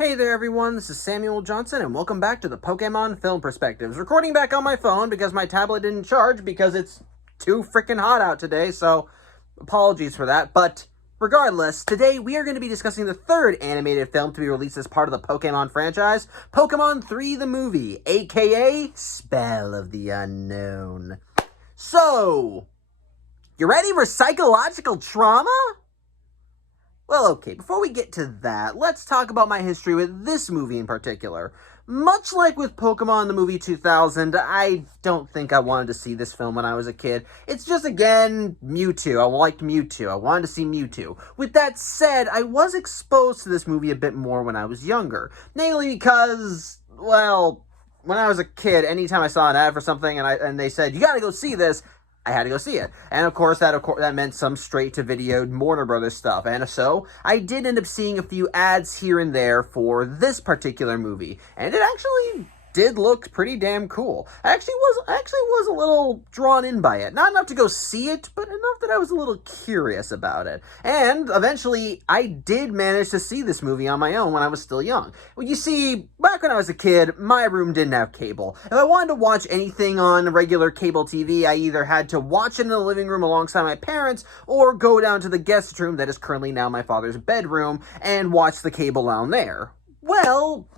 Hey there everyone, this is Samuel Johnson and welcome back to the Pokémon Film Perspectives. Recording back on my phone because my tablet didn't charge because it's too freaking hot out today, so apologies for that. But regardless, today we are going to be discussing the third animated film to be released as part of the Pokémon franchise, Pokémon 3 the movie, aka Spell of the Unknown. So, you ready for psychological trauma? Well, okay, before we get to that, let's talk about my history with this movie in particular. Much like with Pokémon the movie 2000, I don't think I wanted to see this film when I was a kid. It's just, again, Mewtwo. I liked Mewtwo. I wanted to see Mewtwo. With that said, I was exposed to this movie a bit more when I was younger. Namely because, well, when I was a kid, anytime I saw an ad for something and they said, you gotta go see this, I had to go see it. And of course, that meant some straight-to-video Warner Brothers stuff. And so, I did end up seeing a few ads here and there for this particular movie. And it actually did look pretty damn cool. I actually was a little drawn in by it. Not enough to go see it, but enough that I was a little curious about it. And eventually, I did manage to see this movie on my own when I was still young. Well, you see, back when I was a kid, my room didn't have cable. If I wanted to watch anything on regular cable TV, I either had to watch it in the living room alongside my parents, or go down to the guest room that is currently now my father's bedroom, and watch the cable down there. Well,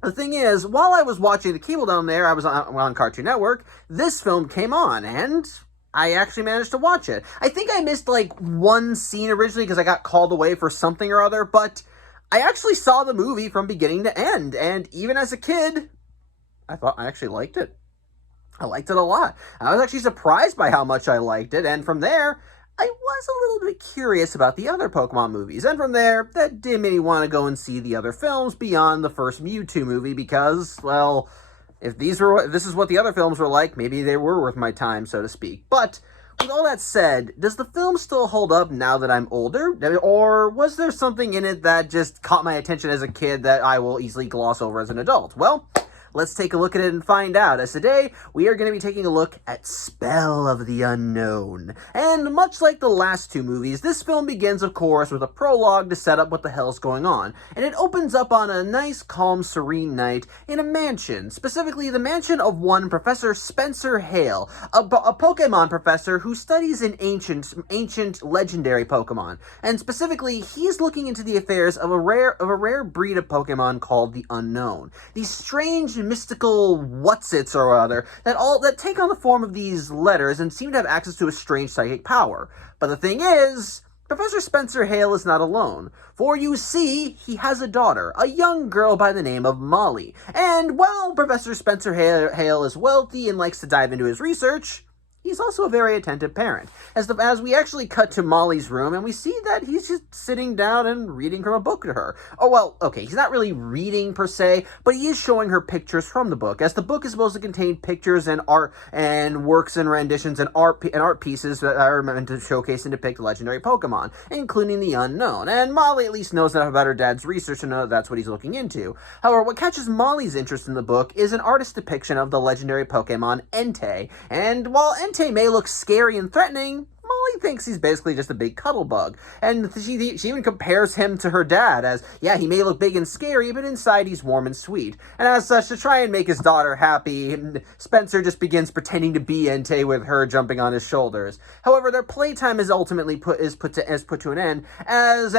the thing is, while I was watching the cable down there, I was on Cartoon Network, this film came on, and I actually managed to watch it. I think I missed, like, one scene originally because I got called away for something or other, but I actually saw the movie from beginning to end, and even as a kid, I actually liked it. I liked it a lot. I was actually surprised by how much I liked it, and from there, I was a little bit curious about the other Pokemon movies, and from there, that did make me want to go and see the other films beyond the first Mewtwo movie because, well, if this is what the other films were like, maybe they were worth my time, so to speak. But with all that said, does the film still hold up now that I'm older? Or was there something in it that just caught my attention as a kid that I will easily gloss over as an adult? Well, let's take a look at it and find out, as today we are going to be taking a look at Spell of the Unknown. And much like the last two movies, this film begins, of course, with a prologue to set up what the hell's going on. And it opens up on a nice, calm, serene night in a mansion, specifically the mansion of one Professor Spencer Hale, a Pokemon professor who studies an ancient legendary Pokemon. And specifically, he's looking into the affairs of a rare breed of Pokemon called the Unown. These strange mystical whatsits or other that take on the form of these letters and seem to have access to a strange psychic power. But the thing is, Professor Spencer Hale is not alone, for you see, he has a daughter, a young girl by the name of Molly. And while Professor Spencer Hale is wealthy and likes to dive into his research, he's also a very attentive parent, as we actually cut to Molly's room, and we see that he's just sitting down and reading from a book to her. Oh, well, okay, he's not really reading per se, but he is showing her pictures from the book, as the book is supposed to contain pictures and art and works and renditions and art pieces that are meant to showcase and depict legendary Pokemon, including the Unown. And Molly at least knows enough about her dad's research to know that that's what he's looking into. However, what catches Molly's interest in the book is an artist's depiction of the legendary Pokemon Entei, and while Entei may look scary and threatening, Molly thinks he's basically just a big cuddle bug. And she even compares him to her dad as, yeah, he may look big and scary, but inside he's warm and sweet. And as such, to try and make his daughter happy, Spencer just begins pretending to be Entei with her jumping on his shoulders. However, their playtime is ultimately put to an end as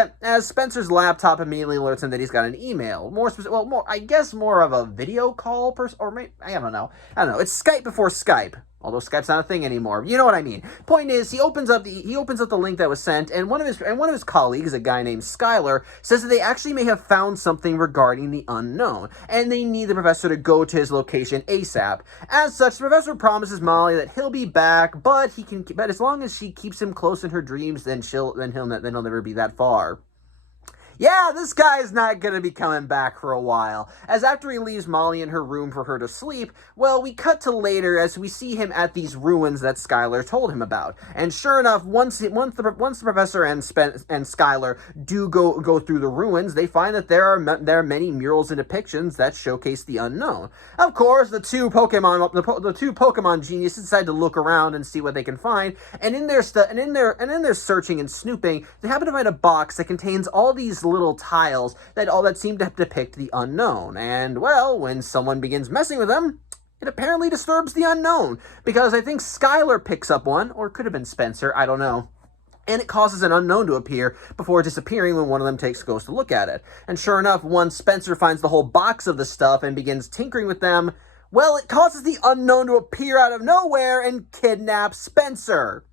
Spencer's laptop immediately alerts him that he's got an email. More of a video call, or maybe, I don't know. It's Skype before Skype. Although Skype's not a thing anymore. You know what I mean. Point is, he opens up the link that was sent, and one of his colleagues, a guy named Skylar, says that they actually may have found something regarding the Unown, and they need the professor to go to his location ASAP. As such, the professor promises Molly that he'll be back, but as long as she keeps him close in her dreams, then he'll never be that far. Yeah, this guy's not going to be coming back for a while, as after he leaves Molly in her room for her to sleep, well, we cut to later as we see him at these ruins that Skylar told him about. And sure enough, once the professor and Skylar do go through the ruins, they find that there are many murals and depictions that showcase the Unown. Of course, the two Pokemon geniuses decide to look around and see what they can find, and in their searching and snooping, they happen to find a box that contains all these little tiles that seem to depict the unknown. And, well, when someone begins messing with them, it apparently disturbs the unknown, because I think Skylar picks up one, or it could have been Spencer, I don't know. And it causes an unknown to appear before disappearing when one of them goes to look at it. And sure enough, once Spencer finds the whole box of the stuff and begins tinkering with them, well, it causes the unknown to appear out of nowhere and kidnap Spencer.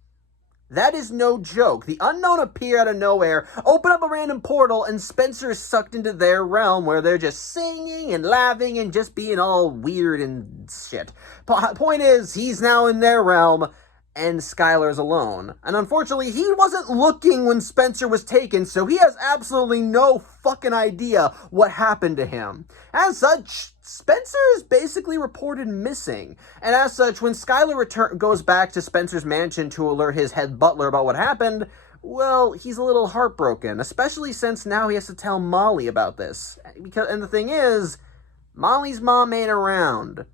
That is no joke. The unknown appear out of nowhere, open up a random portal, and Spencer is sucked into their realm where they're just singing and laughing and just being all weird and shit. Point is, he's now in their realm, and Skylar's alone. And unfortunately, he wasn't looking when Spencer was taken, so he has absolutely no fucking idea what happened to him. As such, Spencer is basically reported missing. And as such, when Skylar goes back to Spencer's mansion to alert his head butler about what happened, well, he's a little heartbroken, especially since now he has to tell Molly about this. And the thing is, Molly's mom ain't around.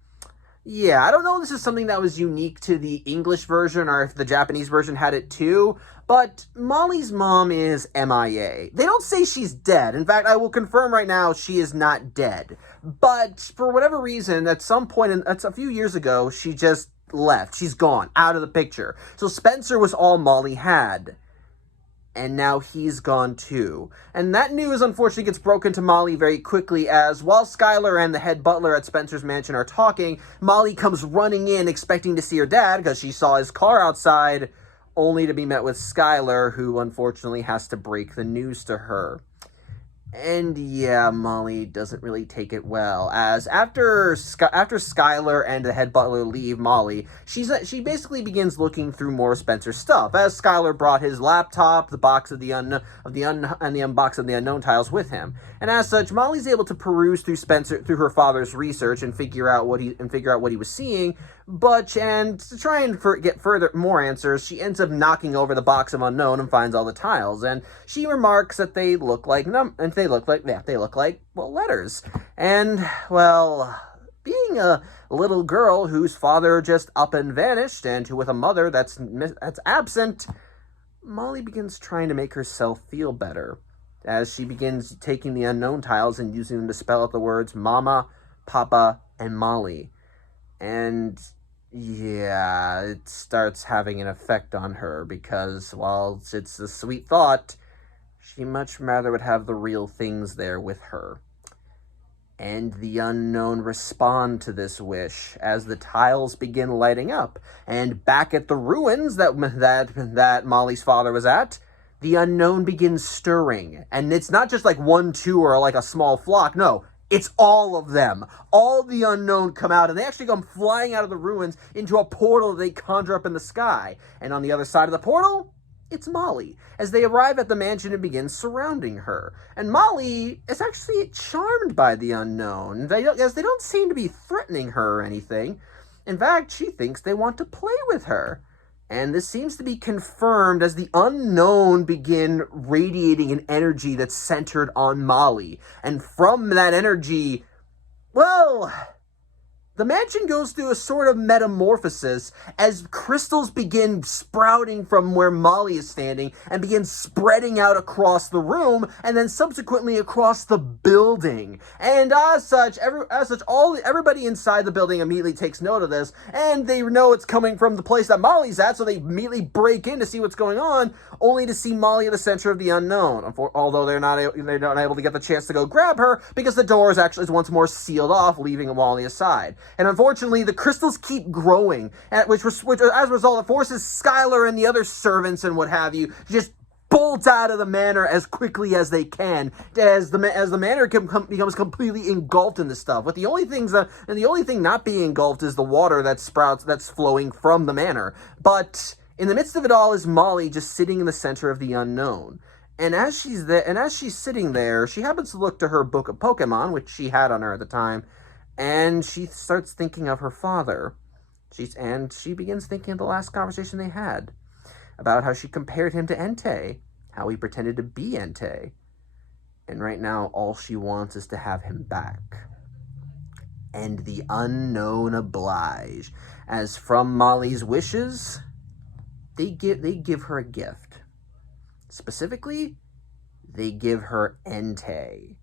Yeah, I don't know if this is something that was unique to the English version or if the Japanese version had it too, but Molly's mom is MIA. They don't say she's dead. In fact, I will confirm right now she is not dead. But for whatever reason, at some point, that's a few years ago, she just left. She's gone, out of the picture. So Spencer was all Molly had. And now he's gone too. And that news unfortunately gets broken to Molly very quickly, as while Skylar and the head butler at Spencer's mansion are talking, Molly comes running in expecting to see her dad because she saw his car outside, only to be met with Skylar, who unfortunately has to break the news to her. And yeah, Molly doesn't really take it well, as after Skylar and the head butler leave Molly, she basically begins looking through more of Spencer's stuff, as Skylar brought his laptop, the box of the unbox of the unknown tiles with him. And as such, Molly's able to peruse through her father's research and figure out what he was seeing, and to try and get more answers, she ends up knocking over the box of unknown and finds all the tiles, and she remarks that they look like letters. And, well, being a little girl whose father just up and vanished, and with a mother that's absent, Molly begins trying to make herself feel better, as she begins taking the unknown tiles and using them to spell out the words Mama, Papa, and Molly. And yeah, it starts having an effect on her, because while it's a sweet thought, she much rather would have the real things there with her. And the unknown respond to this wish as the tiles begin lighting up. And back at the ruins that Molly's father was at, the unknown begins stirring. And it's not just like 1, 2, or like a small flock. No, it's all of them. All the unknown come out, and they actually come flying out of the ruins into a portal that they conjure up in the sky. And on the other side of the portal, it's Molly, as they arrive at the mansion and begin surrounding her. And Molly is actually charmed by the unknown, as they don't seem to be threatening her or anything. In fact, she thinks they want to play with her. And this seems to be confirmed as the unknown begin radiating an energy that's centered on Molly. And from that energy, well, the mansion goes through a sort of metamorphosis as crystals begin sprouting from where Molly is standing and begin spreading out across the room and then subsequently across the building. And as such, everybody inside the building immediately takes note of this, and they know it's coming from the place that Molly's at, so they immediately break in to see what's going on, only to see Molly at the center of the unknown. Although they're not able to get the chance to go grab her because the door is once more sealed off, leaving Molly aside. And unfortunately, the crystals keep growing, which as a result, it forces Skylar and the other servants and what have you to just bolt out of the manor as quickly as they can, as the manor becomes completely engulfed in this stuff. But the only thing not being engulfed is the water that's flowing from the manor. But in the midst of it all is Molly just sitting in the center of the unknown. And as she's sitting there, she happens to look to her book of Pokémon, which she had on her at the time, and she starts thinking of her father. She begins thinking of the last conversation they had about how she compared him to Entei, how he pretended to be Entei. And right now, all she wants is to have him back. And the unknown oblige, as from Molly's wishes, they give her a gift. Specifically, they give her Entei.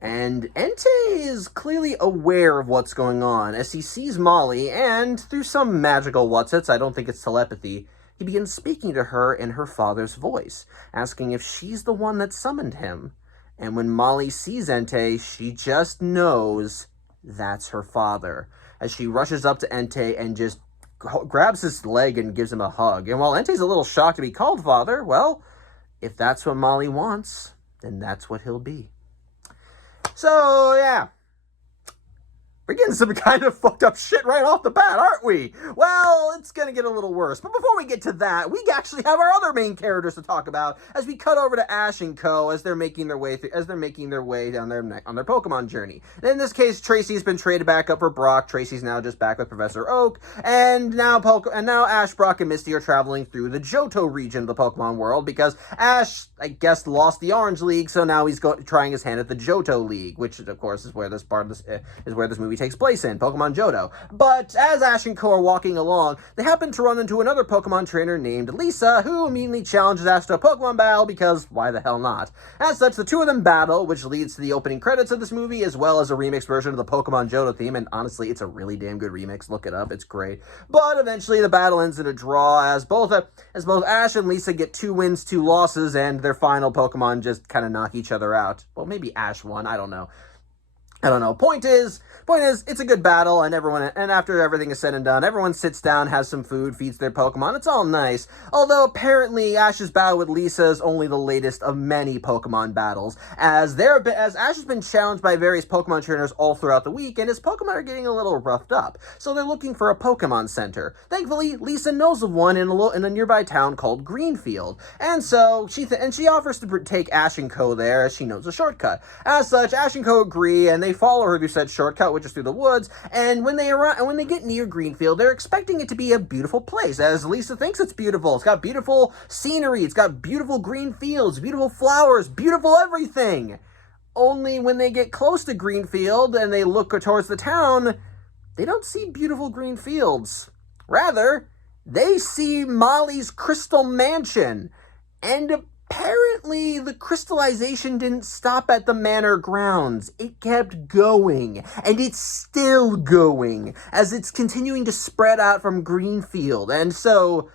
And Entei is clearly aware of what's going on as he sees Molly, and through some magical whatsits, I don't think it's telepathy, he begins speaking to her in her father's voice, asking if she's the one that summoned him. And when Molly sees Entei, she just knows that's her father, as she rushes up to Entei and just grabs his leg and gives him a hug. And while Entei's a little shocked to be called father, well, if that's what Molly wants, then that's what he'll be. So, yeah. We're getting some kind of fucked up shit right off the bat, aren't we? Well, it's gonna get a little worse. But before we get to that, we actually have our other main characters to talk about as we cut over to Ash and Co. as they're making their way down on their Pokemon journey. And in this case, Tracy's been traded back up for Brock. Tracy's now just back with Professor Oak, and now Ash, Brock, and Misty are traveling through the Johto region of the Pokemon world because Ash, I guess, lost the Orange League, so now he's trying his hand at the Johto League, which of course is where this movie takes place in, Pokemon Johto. But as Ash and Co are walking along, they happen to run into another Pokemon trainer named Lisa, who immediately challenges Ash to a Pokemon battle because why the hell not? As such, the two of them battle, which leads to the opening credits of this movie, as well as a remix version of the Pokemon Johto theme, and honestly, it's a really damn good remix. Look it up, it's great. But eventually, the battle ends in a draw, as both Ash and Lisa get 2 wins, 2 losses, and their final Pokemon just kind of knock each other out. Well, maybe Ash won, I don't know. Point is, it's a good battle, and after everything is said and done, everyone sits down, has some food, feeds their Pokemon. It's all nice. Although apparently Ash's battle with Lisa is only the latest of many Pokemon battles, as Ash has been challenged by various Pokemon trainers all throughout the week, and his Pokemon are getting a little roughed up. So they're looking for a Pokemon Center. Thankfully, Lisa knows of one in a nearby town called Greenfield, and so she offers to take Ash and Co there, as she knows a shortcut. As such, Ash and Co agree, and they follow her through said shortcut, which is through the woods, and when they get near Greenfield, they're expecting it to be a beautiful place, as Lisa thinks it's beautiful. It's got beautiful scenery, it's got beautiful green fields, beautiful flowers, beautiful everything. Only when they get close to Greenfield and they look towards the town, they don't see beautiful green fields. Rather, they see Molly's crystal mansion, and apparently, the crystallization didn't stop at the manor grounds. It kept going, and it's still going, as it's continuing to spread out from Greenfield. And so,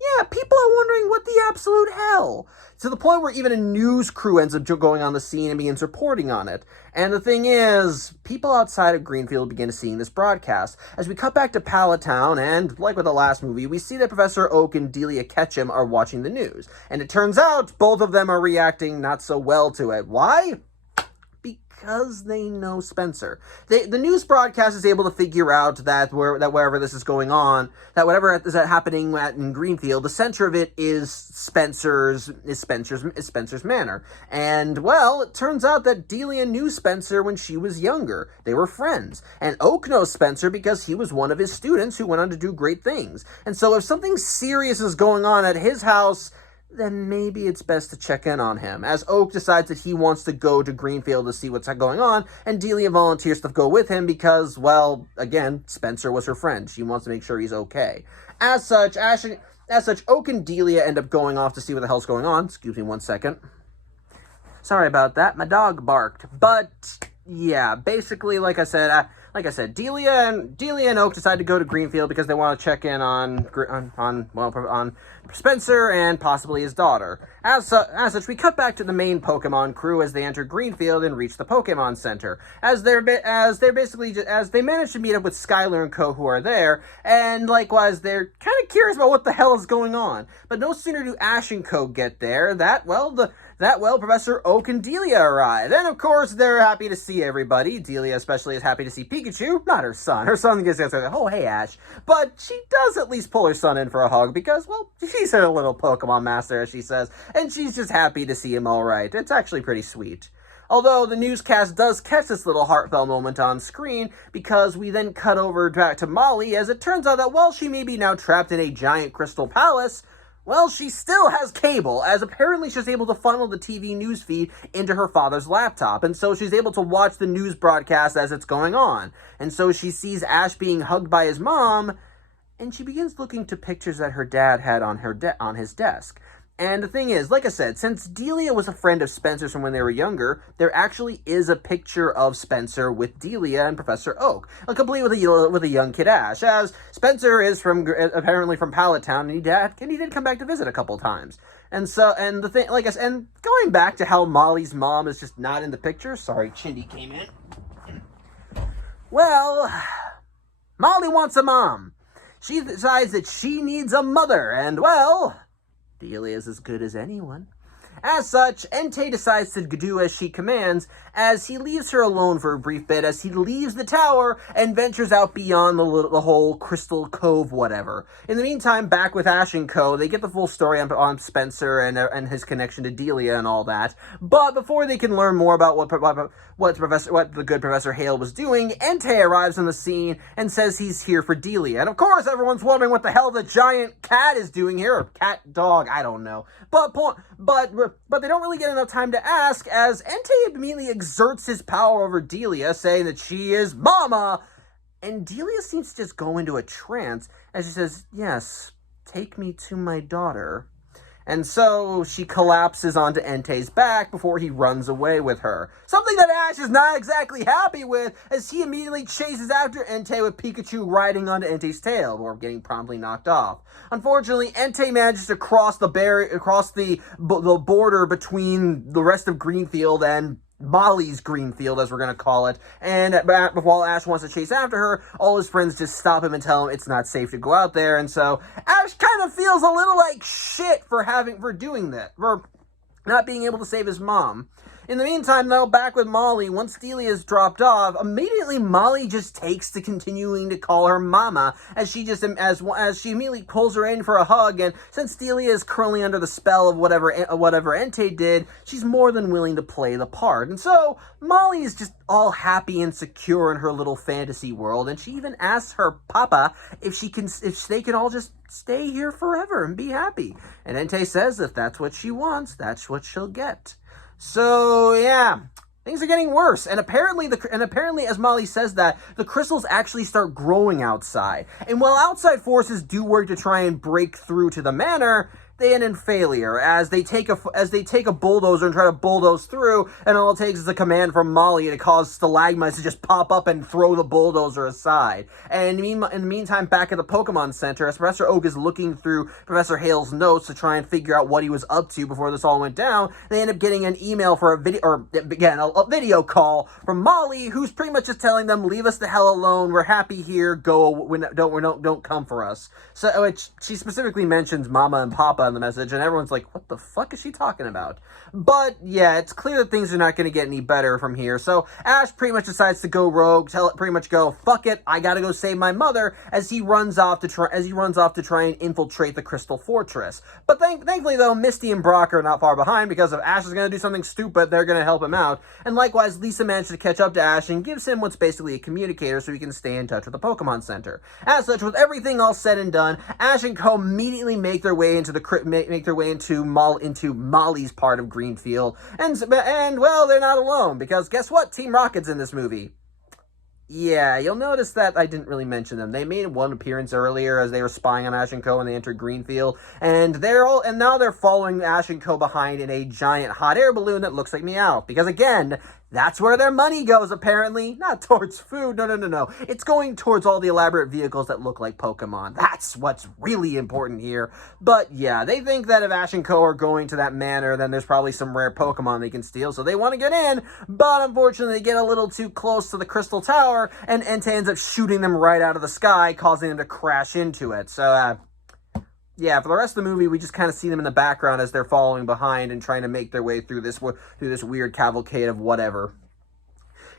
yeah, people are wondering what the absolute hell. To the point where even a news crew ends up going on the scene and begins reporting on it. And the thing is, people outside of Greenfield begin seeing this broadcast. As we cut back to Pallet Town, and like with the last movie, we see that Professor Oak and Delia Ketchum are watching the news. And it turns out both of them are reacting not so well to it. Why? Because they know Spencer. The news broadcast is able to figure out that wherever this is going on, that whatever is happening in Greenfield, the center of it is Spencer's manor. And well, it turns out that Delia knew Spencer when she was younger. They were friends. And Oak knows Spencer because he was one of his students who went on to do great things. And so if something serious is going on at his house, then maybe it's best to check in on him, as Oak decides that he wants to go to Greenfield to see what's going on, and Delia volunteers to go with him because, well, again, Spencer was her friend. She wants to make sure he's okay. As such, Oak and Delia end up going off to see what the hell's going on. Excuse me 1 second. Sorry about that. My dog barked. But, yeah, basically, like I said, Delia and Oak decide to go to Greenfield because they want to check in on Spencer and possibly his daughter. As such, we cut back to the main Pokemon crew as they enter Greenfield and reach the Pokemon Center. As they manage to meet up with Skylar and Co, who are there, and likewise they're kind of curious about what the hell is going on. But no sooner do Ash and Co get there Professor Oak and Delia arrive. And of course, they're happy to see everybody. Delia especially is happy to see Pikachu, not her son. Her son gets like, oh, hey, Ash. But she does at least pull her son in for a hug because, well, she's her little Pokemon master, as she says, and she's just happy to see him all right. It's actually pretty sweet. Although the newscast does catch this little heartfelt moment on screen, because we then cut over back to Molly, as it turns out that while she may be now trapped in a giant crystal palace, well, she still has cable, as apparently she's able to funnel the TV news feed into her father's laptop, and so she's able to watch the news broadcast as it's going on. And so she sees Ash being hugged by his mom, and she begins looking to pictures that her dad had on his desk. And the thing is, like I said, since Delia was a friend of Spencer's from when they were younger, there actually is a picture of Spencer with Delia and Professor Oak, complete with a young kid Ash, as Spencer is apparently from Palatown, and he did come back to visit a couple times. And the thing, like I said, and going back to how Molly's mom is just not in the picture. Sorry, Chindy came in. Well, Molly wants a mom. She decides that she needs a mother, and well, Delia is as good as anyone. As such, Entei decides to do as she commands, as he leaves her alone for a brief bit, as he leaves the tower and ventures out beyond the whole Crystal Cove whatever. In the meantime, back with Ash and Co., they get the full story on Spencer and his connection to Delia and all that. But before they can learn more about what the good Professor Hale was doing, Entei arrives on the scene and says he's here for Delia. And of course, everyone's wondering what the hell the giant cat is doing here, or cat, dog, I don't know. But they don't really get enough time to ask, as Entei immediately exerts his power over Delia, saying that she is Mama. And Delia seems to just go into a trance as she says, "Yes, take me to my daughter." And so she collapses onto Entei's back before he runs away with her. Something that Ash is not exactly happy with, as he immediately chases after Entei with Pikachu riding onto Entei's tail, or getting promptly knocked off. Unfortunately, Entei manages to cross the border between the rest of Greenfield and Molly's Greenfield, as we're going to call it, and while Ash wants to chase after her, all his friends just stop him and tell him it's not safe to go out there, and so Ash kind of feels a little like shit for doing that, for not being able to save his mom. In the meantime, though, back with Molly, once Delia's dropped off, immediately Molly just takes to continuing to call her Mama, as she immediately pulls her in for a hug, and since Delia is currently under the spell of whatever Entei did, she's more than willing to play the part. And so, Molly is just all happy and secure in her little fantasy world, and she even asks her papa if they can all just stay here forever and be happy. And Entei says if that's what she wants, that's what she'll get. So, yeah, things are getting worse. And apparently, as Molly says that, the crystals actually start growing outside. And while outside forces do work to try and break through to the manor, they end in failure as they take a bulldozer and try to bulldoze through, and all it takes is a command from Molly to cause stalagmites to just pop up and throw the bulldozer aside. And in the meantime, back at the Pokemon Center, as Professor Oak is looking through Professor Hale's notes to try and figure out what he was up to before this all went down, they end up getting an email for a video call from Molly, who's pretty much just telling them, "Leave us the hell alone. We're happy here. Don't come for us." So she specifically mentions Mama and Papa in the message, and everyone's like, what the fuck is she talking about? But yeah, it's clear that things are not going to get any better from here. So Ash pretty much decides to go rogue, fuck it, I gotta go save my mother, as he runs off to try and infiltrate the Crystal Fortress. But thankfully though, Misty and Brock are not far behind, because if Ash is going to do something stupid, they're going to help him out. And likewise, Lisa manages to catch up to Ash and gives him what's basically a communicator so he can stay in touch with the Pokemon Center. As such, with everything all said and done, Ash and Co immediately make their way into Molly's part of Greenfield, and well, they're not alone, because guess what? Team Rocket's in this movie. Yeah, you'll notice that I didn't really mention them. They made one appearance earlier as they were spying on Ash and Co. when they entered Greenfield, and now they're following Ash and Co. behind in a giant hot air balloon that looks like Meowth, because again, that's where their money goes, apparently. Not towards food, no. It's going towards all the elaborate vehicles that look like Pokemon. That's what's really important here. But yeah, they think that if Ash and Co. are going to that manor, then there's probably some rare Pokemon they can steal, so they want to get in, but unfortunately they get a little too close to the Crystal Tower, and Entei ends up shooting them right out of the sky, causing them to crash into it. So, yeah, for the rest of the movie, we just kind of see them in the background as they're following behind and trying to make their way through this weird cavalcade of whatever.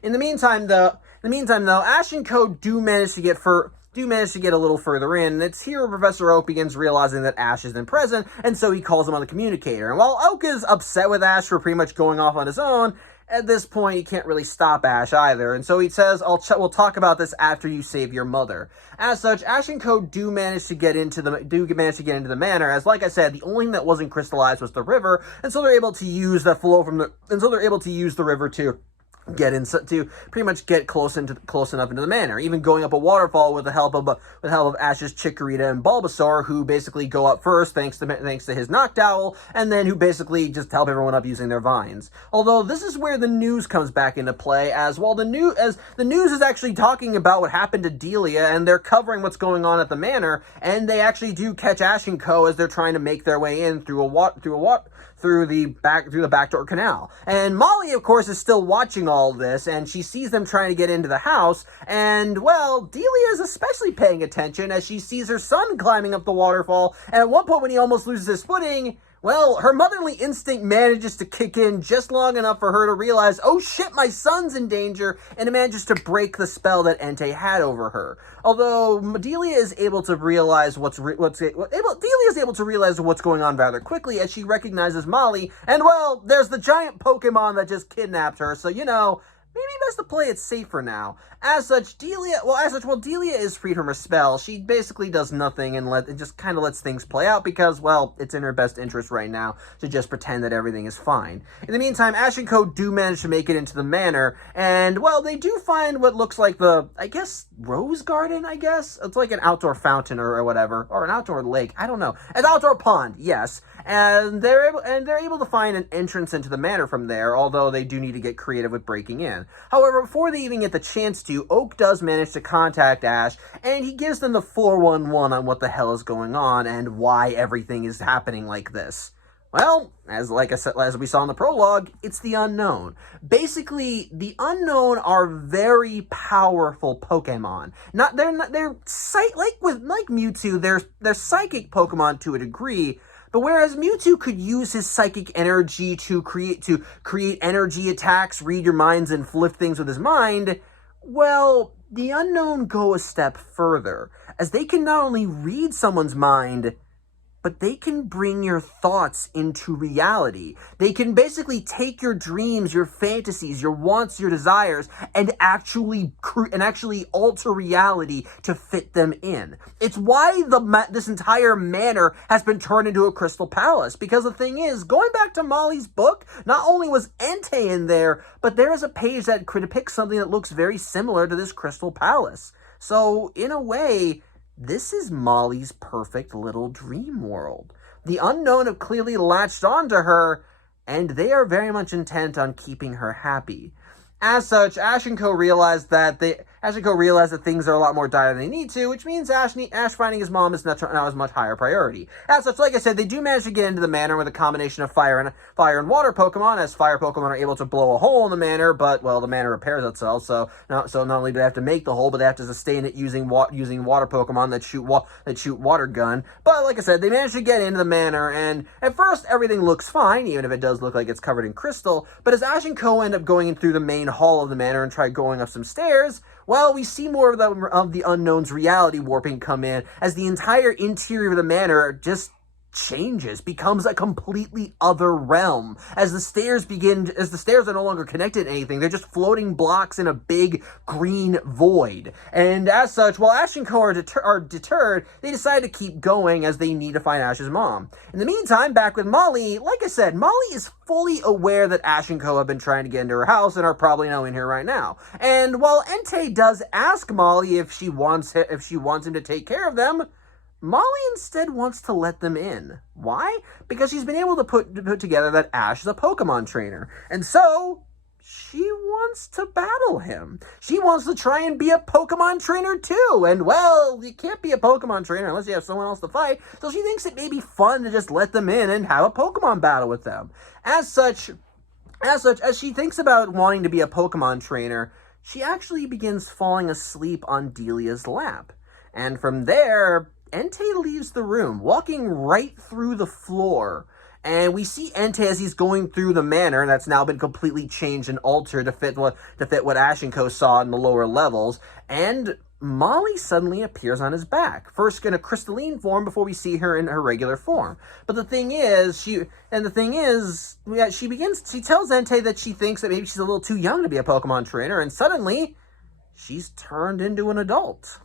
In the meantime, though, Ash and Co. do manage to get a little further in, and it's here where Professor Oak begins realizing that Ash isn't present, and so he calls him on the communicator. And while Oak is upset with Ash for pretty much going off on his own, at this point, he can't really stop Ash either, and so he says, we'll talk about this after you save your mother. As such, Ash and Co. do manage to get into the manor, as like I said, the only thing that wasn't crystallized was the river, and so they're able to use the river to to pretty much get close enough into the manor, even going up a waterfall with the help of Ash's Chikorita and Bulbasaur, who basically go up first thanks to his Noctowl, and then who basically just help everyone up using their vines. Although this is where the news comes back into play, as the news is actually talking about what happened to Delia, and they're covering what's going on at the manor, and they actually do catch Ash and Co as they're trying to make their way in through the backdoor canal. And Molly, of course, is still watching all this, and she sees them trying to get into the house, and, well, Delia is especially paying attention as she sees her son climbing up the waterfall, and at one point when he almost loses his footing, well, her motherly instinct manages to kick in just long enough for her to realize, oh shit, my son's in danger, and it manages to break the spell that Entei had over her. Although Delia is able to realize what's going on rather quickly as she recognizes Molly, and well, there's the giant Pokemon that just kidnapped her, so maybe best to play it safer now. As such, Delia is freed from her spell. She basically does nothing and just kind of lets things play out because, well, it's in her best interest right now to just pretend that everything is fine. In the meantime, Ash and Co do manage to make it into the manor, and, well, they do find what looks like rose garden, I guess? It's like an outdoor fountain or whatever, or an outdoor lake, I don't know. An outdoor pond, yes. And they're able to find an entrance into the manor from there, although they do need to get creative with breaking in. However, before they even get the chance to, Oak does manage to contact Ash, and he gives them the 411 on what the hell is going on and why everything is happening like this. Well, as we saw in the prologue, it's the Unown. Basically, the Unown are very powerful Pokemon. Like Mewtwo, they're psychic Pokemon to a degree. But whereas Mewtwo could use his psychic energy to create energy attacks, read your minds, and lift things with his mind, well, the Unown go a step further, as they can not only read someone's mind, but they can bring your thoughts into reality. They can basically take your dreams, your fantasies, your wants, your desires, and actually alter reality to fit them in. It's why this entire manor has been turned into a crystal palace. Because the thing is, going back to Molly's book, not only was Entei in there, but there is a page that depicts something that looks very similar to this crystal palace. So, in a way, this is Molly's perfect little dream world. The Unown have clearly latched onto her, and they are very much intent on keeping her happy. As such, Ash and Co realize that things are a lot more dire than they need to, which means Ash finding his mom is now a much higher priority. As such, like I said, they do manage to get into the manor with a combination of fire and water Pokemon, as fire Pokemon are able to blow a hole in the manor, but, well, the manor repairs itself, so not only do they have to make the hole, but they have to sustain it using water Pokemon that shoot water gun. But, like I said, they manage to get into the manor, and at first, everything looks fine, even if it does look like it's covered in crystal, but as Ash and Co end up going through the main hall of the manor and try going up some stairs, well, we see more of the Unown's reality warping come in as the entire interior of the manor just changes, becomes a completely other realm. As the stairs are no longer connected to anything, they're just floating blocks in a big green void. And as such, while Ash and Co are deterred, they decide to keep going as they need to find Ash's mom. In the meantime, back with Molly, like I said, Molly is fully aware that Ash and Co have been trying to get into her house and are probably now in here right now. And while Entei does ask Molly if she wants him to take care of them, Molly instead wants to let them in. Why? Because she's been able to put together that Ash is a Pokemon trainer. And so, she wants to battle him. She wants to try and be a Pokemon trainer too. And, well, you can't be a Pokemon trainer unless you have someone else to fight. So she thinks it may be fun to just let them in and have a Pokemon battle with them. As she thinks about wanting to be a Pokemon trainer, she actually begins falling asleep on Delia's lap. And from there, Entei leaves the room, walking right through the floor. And we see Entei as he's going through the manor that's now been completely changed and altered to fit what Ash and Co saw in the lower levels. And Molly suddenly appears on his back, first in a crystalline form before we see her in her regular form. But she tells Entei that she thinks that maybe she's a little too young to be a Pokemon trainer, and suddenly she's turned into an adult.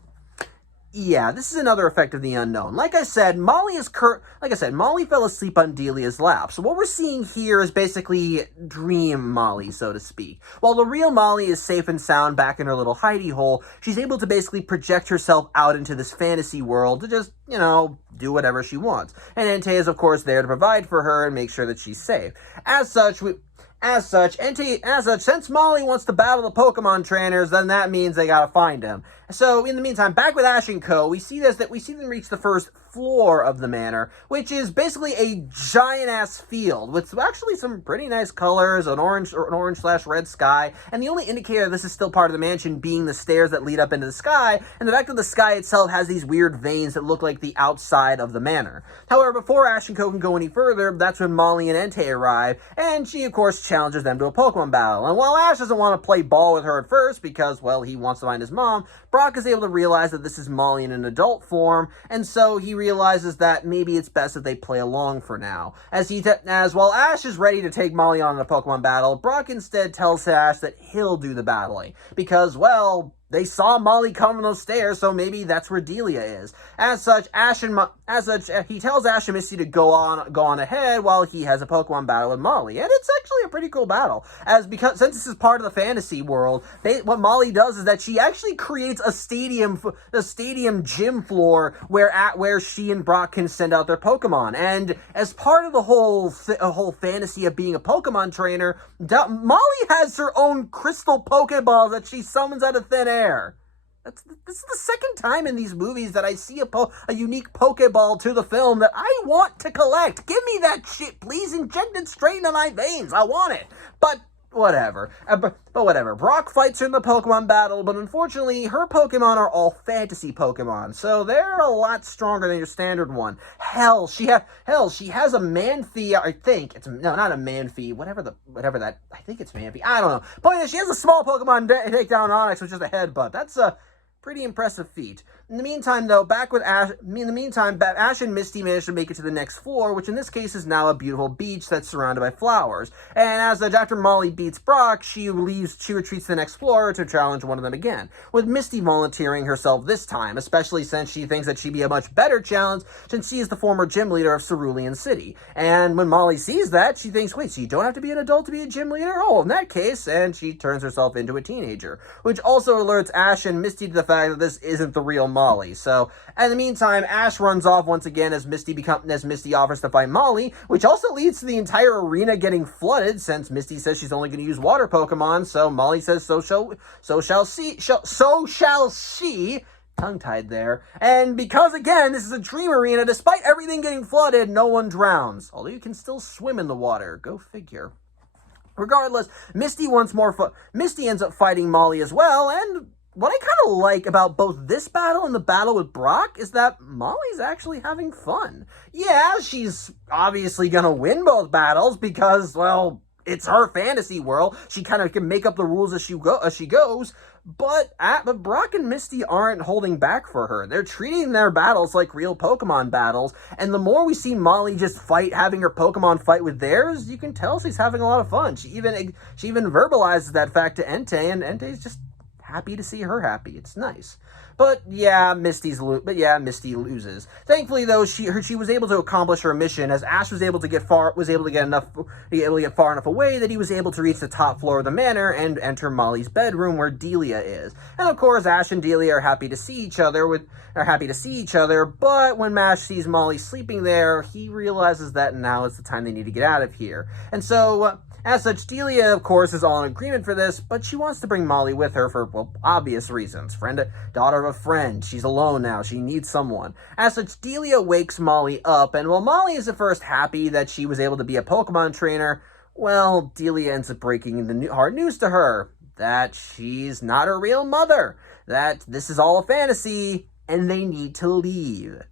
Yeah, this is another effect of the unknown. Like I said, Molly fell asleep on Delia's lap. So what we're seeing here is basically dream Molly, so to speak. While the real Molly is safe and sound back in her little hidey hole, she's able to basically project herself out into this fantasy world to just, do whatever she wants. And Entei is, of course, there to provide for her and make sure that she's safe. As such, since Molly wants to battle the Pokemon trainers, then that means they gotta find him. So, in the meantime, back with Ash and Co., we see them reach the first floor of the manor, which is basically a giant-ass field with actually some pretty nice colors, an orange/red sky, and the only indicator this is still part of the mansion being the stairs that lead up into the sky, and the fact that the sky itself has these weird veins that look like the outside of the manor. However, before Ash and Co. can go any further, that's when Molly and Entei arrive, and she, of course, challenges them to a Pokemon battle. And while Ash doesn't want to play ball with her at first because, well, he wants to find his mom, Brock is able to realize that this is Molly in an adult form, and so he realizes that maybe it's best that they play along for now. As while Ash is ready to take Molly on in a Pokemon battle, Brock instead tells Ash that he'll do the battling because, well, they saw Molly come those stairs, so maybe that's where Delia is. As such, he tells Ash and Misty to go on ahead while he has a Pokemon battle with Molly, and it's actually a pretty cool battle. Since this is part of the fantasy world, what Molly does is that she actually creates a stadium gym floor where she and Brock can send out their Pokemon. And as part of the whole fantasy of being a Pokemon trainer, Molly has her own crystal Pokeball that she summons out of thin air. This is the second time in these movies that I see a unique Pokeball to the film that I want to collect. Give me that shit, please. Inject it straight into my veins. I want it. But whatever. Whatever. Brock fights her in the Pokemon battle, but unfortunately, her Pokemon are all fantasy Pokemon, so they're a lot stronger than your standard one. Hell, she has a Manphy. I think it's not a Manphy. I think it's Manphy. I don't know. Point is, she has a small Pokemon take down Onyx with just a headbutt. That's a pretty impressive feat. In the meantime, though, Ash and Misty managed to make it to the next floor, which in this case is now a beautiful beach that's surrounded by flowers. And after Molly beats Brock, she retreats to the next floor to challenge one of them again, with Misty volunteering herself this time, especially since she thinks that she'd be a much better challenge since she is the former gym leader of Cerulean City. And when Molly sees that, she thinks, wait, so you don't have to be an adult to be a gym leader? Oh, in that case, and she turns herself into a teenager, which also alerts Ash and Misty to the fact that this isn't the real Molly. So, in the meantime, Ash runs off once again as Misty offers to fight Molly, which also leads to the entire arena getting flooded since Misty says she's only going to use water Pokemon, so Molly says so shall she, tongue-tied there. And because, again, this is a dream arena, despite everything getting flooded, no one drowns. Although you can still swim in the water. Go figure. Regardless, Misty ends up fighting Molly as well, and what I kind of like about both this battle and the battle with Brock is that Molly's actually having fun. Yeah, she's obviously going to win both battles because, well, it's her fantasy world. She kind of can make up the rules as she goes. But Brock and Misty aren't holding back for her. They're treating their battles like real Pokemon battles. And the more we see Molly just having her Pokemon fight with theirs, you can tell she's having a lot of fun. She even verbalizes that fact to Entei, and Entei's just happy to see her happy. It's nice. But yeah, Misty loses. Thankfully, though, she was able to accomplish her mission as Ash was able to get far enough away that he was able to reach the top floor of the manor and enter Molly's bedroom where Delia is. And of course, Ash and Delia are happy to see each other. But when Ash sees Molly sleeping there, he realizes that now is the time they need to get out of here. And so, as such, Delia, of course, is all in agreement for this, but she wants to bring Molly with her for, well, obvious reasons. Daughter of a friend. She's alone now. She needs someone. As such, Delia wakes Molly up, and while Molly is at first happy that she was able to be a Pokemon trainer, well, Delia ends up breaking the hard news to her that she's not her real mother, that this is all a fantasy, and they need to leave.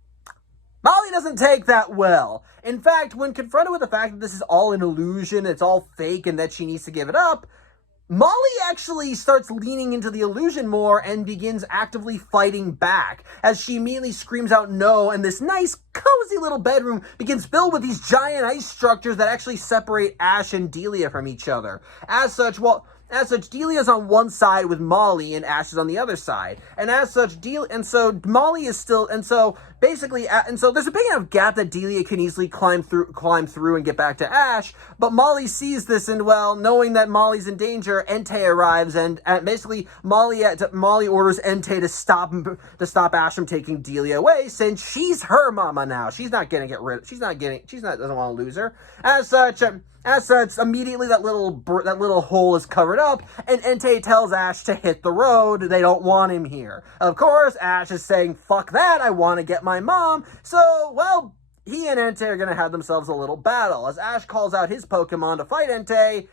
Molly doesn't take that well. In fact, when confronted with the fact that this is all an illusion, it's all fake, and that she needs to give it up, Molly actually starts leaning into the illusion more and begins actively fighting back as she immediately screams out no, and this nice, cozy little bedroom begins filled with these giant ice structures that actually separate Ash and Delia from each other. As such, As such, Delia's on one side with Molly, and Ash is on the other side. And as such, so Molly is still, and so basically, and so there's a big enough gap that Delia can easily climb through and get back to Ash. But Molly sees this, and well, knowing that Molly's in danger, Entei arrives, and basically Molly orders Entei to stop Ash from taking Delia away, since she's her mama now. She's not doesn't want to lose her. As such, immediately that little hole is covered up, and Entei tells Ash to hit the road. They don't want him here. Of course, Ash is saying, fuck that, I want to get my mom. So, well, he and Entei are going to have themselves a little battle, as Ash calls out his Pokemon to fight Entei.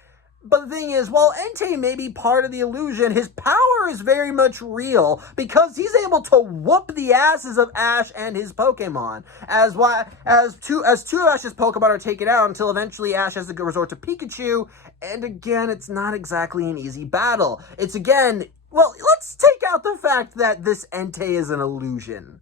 But the thing is, while Entei may be part of the illusion, his power is very much real, because he's able to whoop the asses of Ash and his Pokemon. As two of Ash's Pokemon are taken out, until eventually Ash has to resort to Pikachu, and again, it's not exactly an easy battle. It's again, well, let's take out the fact that this Entei is an illusion.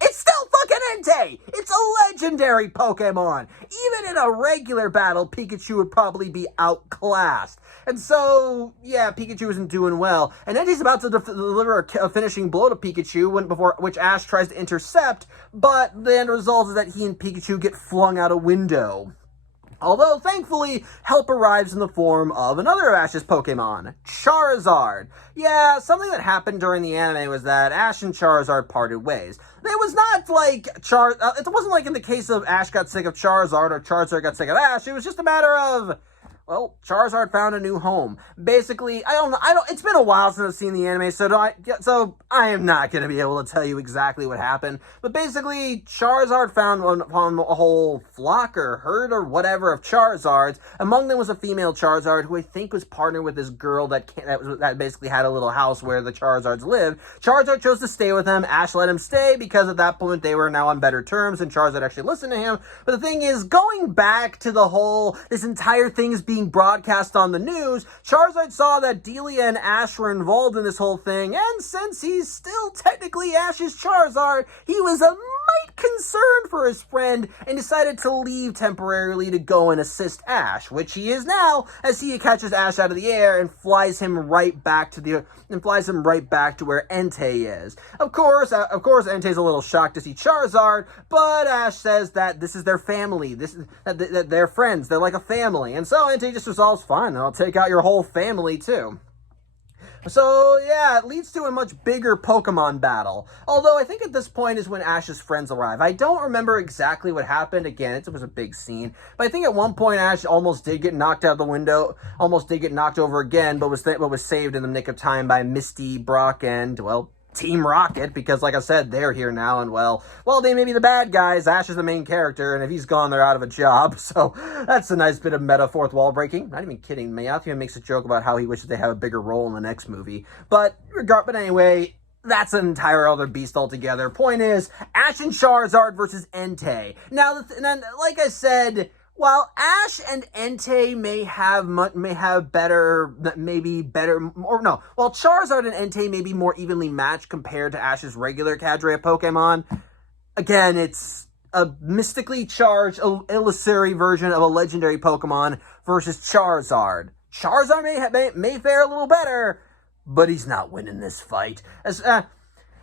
It's still fucking Entei! It's a legendary Pokemon! Even in a regular battle, Pikachu would probably be outclassed. And so, yeah, Pikachu isn't doing well. And Entei's about to deliver a finishing blow to Pikachu, which Ash tries to intercept, but the end result is that he and Pikachu get flung out a window. Although, thankfully, help arrives in the form of another of Ash's Pokemon, Charizard. Yeah, something that happened during the anime was that Ash and Charizard parted ways. It was not like it wasn't like in the case of Ash got sick of Charizard or Charizard got sick of Ash. It was just a matter of, well, Charizard found a new home. Basically, I don't know. It's been a while since I've seen the anime, so I am not going to be able to tell you exactly what happened. But basically, Charizard found a whole flock or herd or whatever of Charizards. Among them was a female Charizard who I think was partnered with this girl that basically had a little house where the Charizards lived. Charizard chose to stay with him. Ash let him stay because at that point they were now on better terms, and Charizard actually listened to him. But the thing is, going back to this entire thing is being broadcast on the news, Charizard saw that Delia and Ash were involved in this whole thing, and since he's still technically Ash's Charizard, he was a mite concerned for his friend and decided to leave temporarily to go and assist Ash, which he is now, as he catches Ash out of the air and flies him right back to where Entei is. Of course, Entei's a little shocked to see Charizard, but Ash says that this is their family, that they're friends, they're like a family, and so Entei just resolves, fine, I'll take out your whole family too. So, yeah, it leads to a much bigger Pokemon battle. Although, I think at this point is when Ash's friends arrive. I don't remember exactly what happened. Again, it was a big scene. But I think at one point Ash almost did get knocked out the window, almost did get knocked over again, but was saved in the nick of time by Misty, Brock, and, well, Team Rocket, because like I said, they're here now, and well, they may be the bad guys. Ash is the main character, and if he's gone, they're out of a job. So that's a nice bit of meta fourth wall breaking. Not even kidding. Meowth even makes a joke about how he wishes they have a bigger role in the next movie. But anyway, that's an entire other beast altogether. Point is, Ash and Charizard versus Entei. Now, like I said, while Ash and Entei while Charizard and Entei may be more evenly matched compared to Ash's regular cadre of Pokemon, again, it's a mystically charged illusory version of a legendary Pokemon versus Charizard. Charizard may fare a little better, but he's not winning this fight.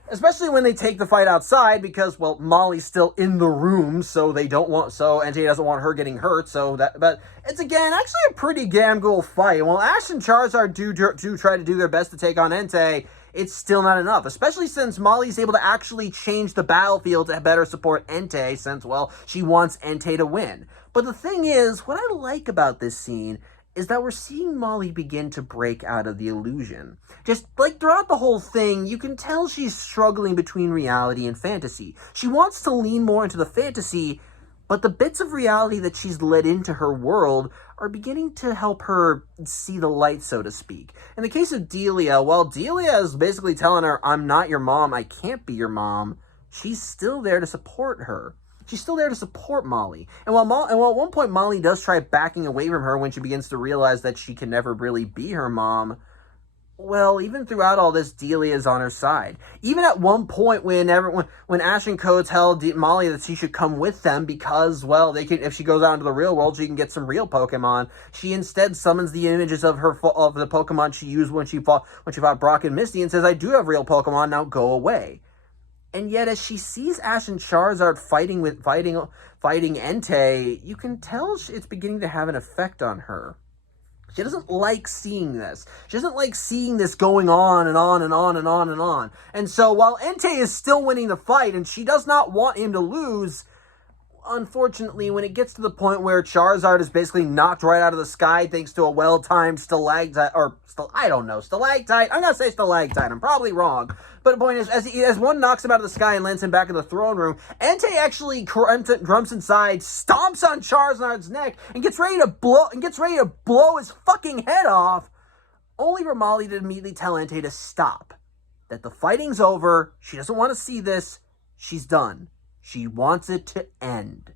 Especially when they take the fight outside, because, well, Molly's still in the room, so Entei doesn't want her getting hurt, but it's, again, actually a pretty damn cool fight. While Ash and Charizard do try to do their best to take on Entei, it's still not enough, especially since Molly's able to actually change the battlefield to better support Entei, since, well, she wants Entei to win. But the thing is, what I like about this scene is that we're seeing Molly begin to break out of the illusion. Just, like, throughout the whole thing, you can tell she's struggling between reality and fantasy. She wants to lean more into the fantasy, but the bits of reality that she's let into her world are beginning to help her see the light, so to speak. In the case of Delia, while Delia is basically telling her, I'm not your mom, I can't be your mom, she's still there to support her. She's still there to support Molly. And while at one point Molly does try backing away from her when she begins to realize that she can never really be her mom, well, even throughout all this, Delia's on her side. Even at one point when Ash and Co tell Molly that she should come with them because, well, they can, if she goes out into the real world, she can get some real Pokemon. She instead summons the images of the Pokemon she used when she fought Brock and Misty and says, "I do have real Pokemon, now go away." And yet, as she sees Ash and Charizard fighting Entei, you can tell it's beginning to have an effect on her. She doesn't like seeing this. She doesn't like seeing this going on and on and on and on and on. And so while Entei is still winning the fight and she does not want him to lose, unfortunately, when it gets to the point where Charizard is basically knocked right out of the sky thanks to a well-timed stalactite, stalactite. I'm going to say stalactite. I'm probably wrong. But the point is, as one knocks him out of the sky and lands him back in the throne room, Entei actually jumps inside, stomps on Charizard's neck, and gets ready to blow his fucking head off, only for Molly to immediately tell Entei to stop. That the fighting's over. She doesn't want to see this. She's done. She wants it to end.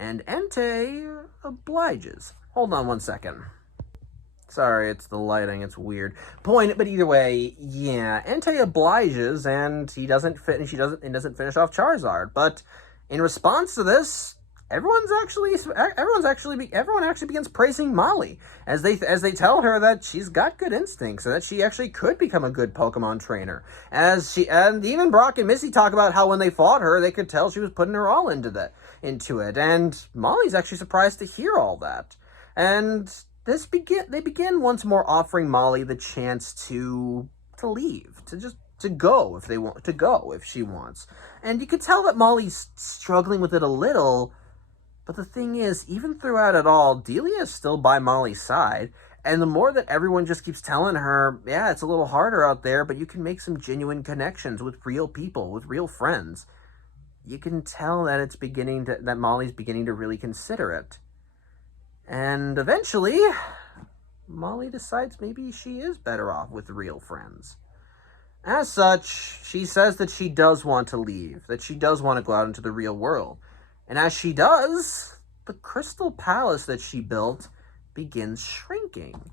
And Entei obliges. Hold on one second. Sorry, it's the lighting. It's weird. But either way, yeah, Entei obliges, and he doesn't finish off Charizard. But in response to this, everyone actually begins praising Molly as they tell her that she's got good instincts and that she actually could become a good Pokemon trainer. And even Brock and Missy talk about how when they fought her, they could tell she was putting her all into it. And Molly's actually surprised to hear all that. And they begin once more offering Molly the chance to leave, to go if she wants. And you could tell that Molly's struggling with it a little. But the thing is, even throughout it all, Delia is still by Molly's side. And the more that everyone just keeps telling her, yeah, it's a little harder out there, but you can make some genuine connections with real people, with real friends, you can tell that that Molly's beginning to really consider it. And eventually, Molly decides maybe she is better off with real friends. As such, she says that she does want to leave, that she does want to go out into the real world. And as she does, the Crystal Palace that she built begins shrinking.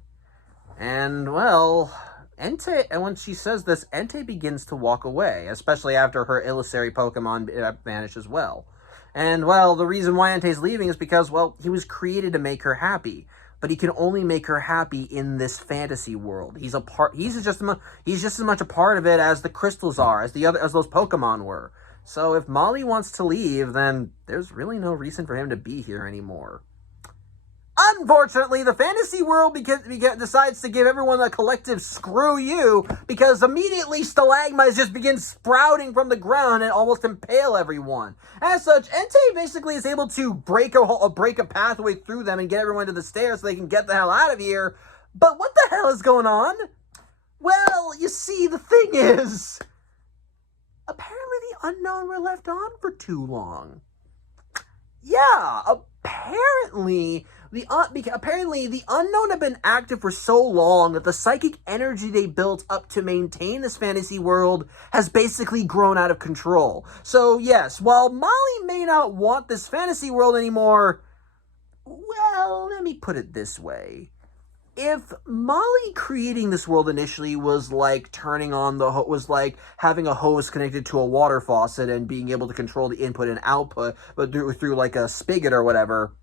And, well, when she says this, Entei begins to walk away, especially after her illusory Pokemon vanish as well. And, well, the reason why Entei's leaving is because, well, he was created to make her happy. But he can only make her happy in this fantasy world. He's just as much a part of it as the crystals are, as those Pokemon were. So if Molly wants to leave, then there's really no reason for him to be here anymore. Unfortunately, the fantasy world decides to give everyone a collective screw you, because immediately stalagmites just begin sprouting from the ground and almost impale everyone. As such, Entei basically is able to break a pathway through them and get everyone to the stairs so they can get the hell out of here. But what the hell is going on? Well, you see, the thing is, apparently the Unown were left on for too long. Yeah, apparently the Unown have been active for so long that the psychic energy they built up to maintain this fantasy world has basically grown out of control. So yes, while Molly may not want this fantasy world anymore, well, let me put it this way. If Molly creating this world initially was like having a hose connected to a water faucet and being able to control the input and output, but through like a spigot or whatever,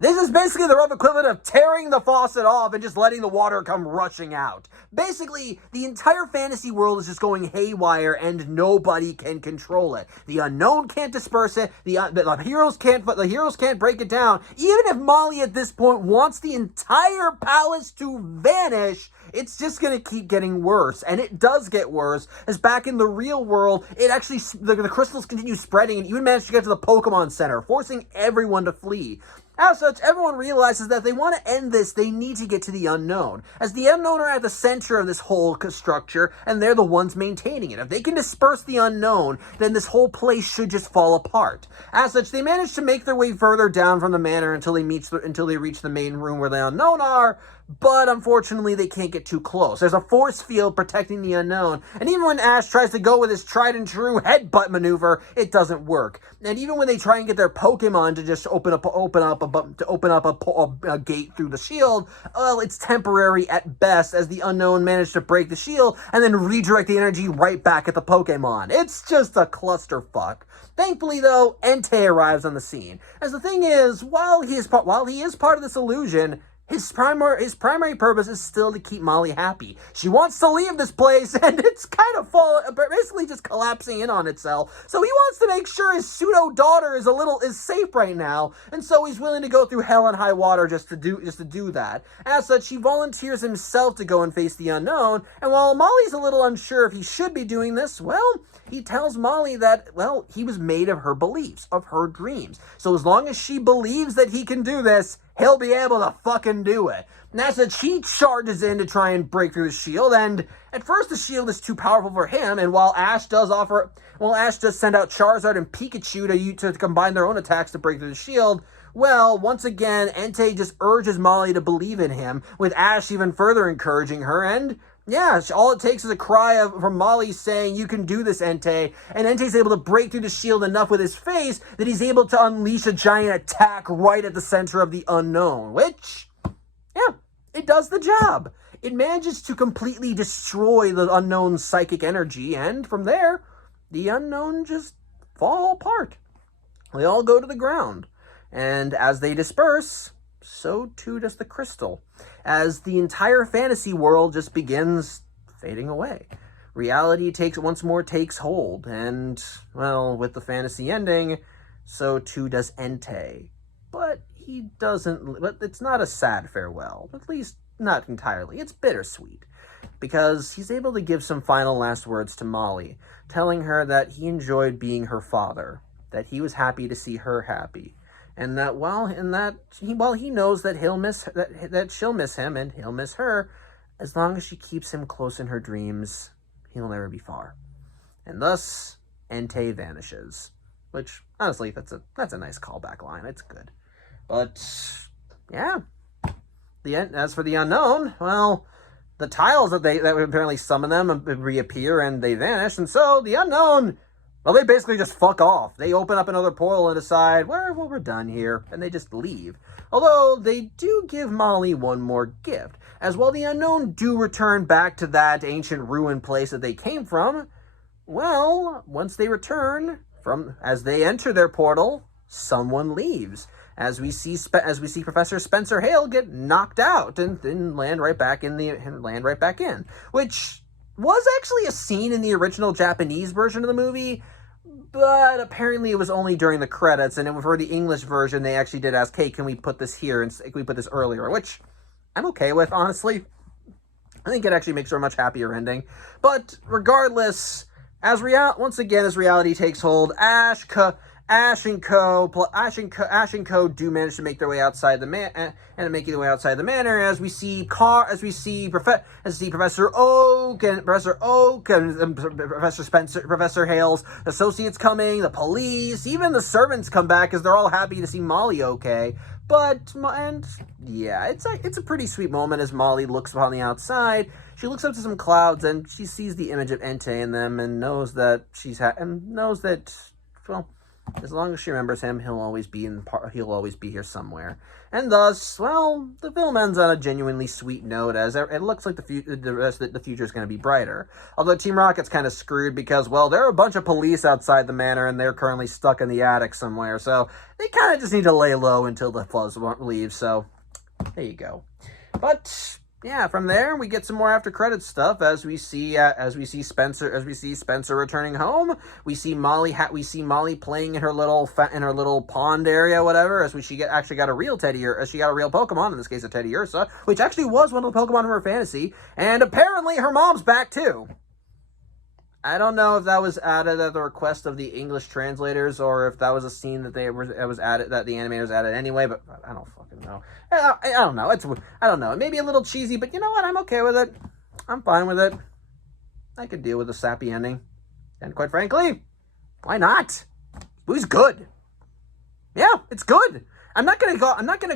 this is basically the rough equivalent of tearing the faucet off and just letting the water come rushing out. Basically, the entire fantasy world is just going haywire and nobody can control it. The Unown can't disperse it. The heroes can't break it down. Even if Molly at this point wants the entire palace to vanish, it's just going to keep getting worse. And it does get worse, as back in the real world, the crystals continue spreading and even manage to get to the Pokemon Center, forcing everyone to flee. As such, everyone realizes that if they want to end this, they need to get to the Unown, as the Unown are at the center of this whole structure, and they're the ones maintaining it. If they can disperse the Unown, then this whole place should just fall apart. As such, they manage to make their way further down from the manor until they reach the main room where the Unown are, but unfortunately, they can't get too close. There's a force field protecting the Unown, and even when Ash tries to go with his tried and true headbutt maneuver, it doesn't work. And even when they try and get their Pokemon to just open up a gate through the shield. Well, it's temporary at best, as the Unown managed to break the shield and then redirect the energy right back at the Pokemon. It's just a clusterfuck. Thankfully, though, Entei arrives on the scene. As the thing is, while he is part of this illusion, his primary purpose is still to keep Molly happy. She wants to leave this place, and it's kind of basically just collapsing in on itself. So he wants to make sure his pseudo daughter is safe right now, and so he's willing to go through hell and high water just to do that. As such, he volunteers himself to go and face the Unown. And while Molly's a little unsure if he should be doing this, well, he tells Molly that, well, he was made of her beliefs, of her dreams. So as long as she believes that he can do this, he'll be able to fucking do it. And that's that she charges in to try and break through the shield, and at first the shield is too powerful for him, and while Ash does send out Charizard and Pikachu to combine their own attacks to break through the shield, well, once again, Entei just urges Molly to believe in him, with Ash even further encouraging her, and yeah, all it takes is a cry from Molly saying, "You can do this, Entei," and Entei's able to break through the shield enough with his face that he's able to unleash a giant attack right at the center of the Unown, which, yeah, it does the job. It manages to completely destroy the Unown's psychic energy, and from there, the Unown just fall apart. They all go to the ground, and as they disperse, so too does the crystal, as the entire fantasy world just begins fading away. Reality once more takes hold, and, well, with the fantasy ending, so too does Entei. But it's not a sad farewell, at least not entirely. It's bittersweet, because he's able to give some final last words to Molly, telling her that he enjoyed being her father, that he was happy to see her happy, and that while he knows that she'll miss him and he'll miss her, as long as she keeps him close in her dreams, he'll never be far. And thus, Entei vanishes. Which, honestly, that's a nice callback line. It's good. But, yeah. As for the Unown, well, the tiles that would apparently summon them reappear and they vanish, and so the Unown, well, they basically just fuck off. They open up another portal and decide, well, we're done here, and they just leave. Although, they do give Molly one more gift, as while the Unown do return back to that ancient ruined place that they came from, well, once they return, as they enter their portal, someone leaves. As we see Professor Spencer Hale get knocked out and then land right back in, which was actually a scene in the original Japanese version of the movie, but apparently it was only during the credits, and for the English version, they actually did ask, hey, can we put this here, and can we put this earlier, which I'm okay with, honestly. I think it actually makes for a much happier ending. But regardless, as reality takes hold, Ash and Co. do manage to make their way outside the manor, as we see Professor Oak and Professor Hale's associates coming, the police, even the servants come back as they're all happy to see Molly okay. It's a pretty sweet moment as Molly looks on the outside. She looks up to some clouds and she sees the image of Entei in them and knows that well, as long as she remembers him, he'll always be here somewhere. And thus, well, the film ends on a genuinely sweet note, as it looks like the future is going to be brighter. Although Team Rocket's kind of screwed because, well, there are a bunch of police outside the manor, and they're currently stuck in the attic somewhere. So they kind of just need to lay low until the Fuzz leaves. So there you go. But yeah, from there we get some more after credits stuff as we see Spencer returning home. We see Molly playing in her little pond area, whatever. She actually got a real Pokemon, in this case a Teddy Ursa, which actually was one of the Pokemon from her fantasy, and apparently her mom's back too. I don't know if that was added at the request of the English translators or if that was a scene that the animators added anyway, but I don't fucking know. I don't know. I don't know. It may be a little cheesy, but you know what? I'm okay with it. I'm fine with it. I could deal with a sappy ending. And quite frankly, why not? The movie's good. Yeah, it's good. I'm not gonna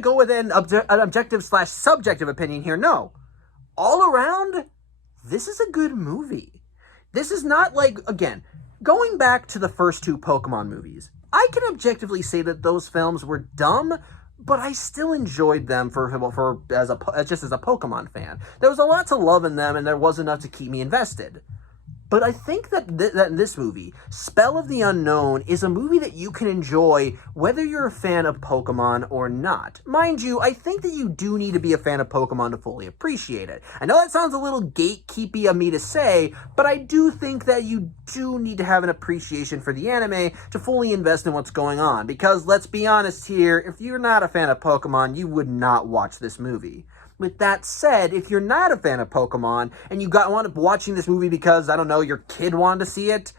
go with an objective/subjective opinion here. No. All around, this is a good movie. This is not like, again, going back to the first two Pokemon movies, I can objectively say that those films were dumb, but I still enjoyed them just as a Pokemon fan. There was a lot to love in them, and there was enough to keep me invested. But I think that that this movie, Spell of the Unknown, is a movie that you can enjoy whether you're a fan of Pokemon or not. Mind you, I think that you do need to be a fan of Pokemon to fully appreciate it. I know that sounds a little gatekeepy of me to say, but I do think that you do need to have an appreciation for the anime to fully invest in what's going on. Because let's be honest here, if you're not a fan of Pokemon, you would not watch this movie. With that said, if you're not a fan of Pokemon and you wound up watching this movie because, I don't know, your kid wanted to see it,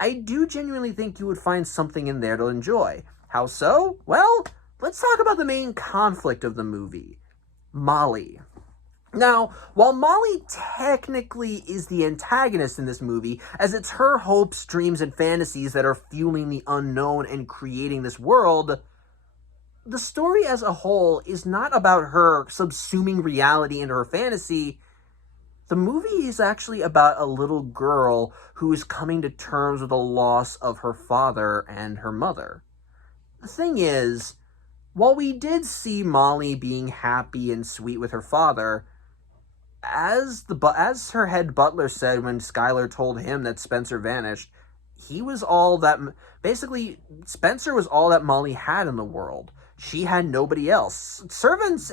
I do genuinely think you would find something in there to enjoy. How so? Well, let's talk about the main conflict of the movie, Molly. Now, while Molly technically is the antagonist in this movie, as it's her hopes, dreams, and fantasies that are fueling the unknown and creating this world, the story as a whole is not about her subsuming reality into her fantasy. The movie is actually about a little girl who is coming to terms with the loss of her father and her mother. The thing is, while we did see Molly being happy and sweet with her father, as her head butler said when Skylar told him that Spencer vanished, he was all that... Basically, Spencer was all that Molly had in the world. She had nobody else. Servants,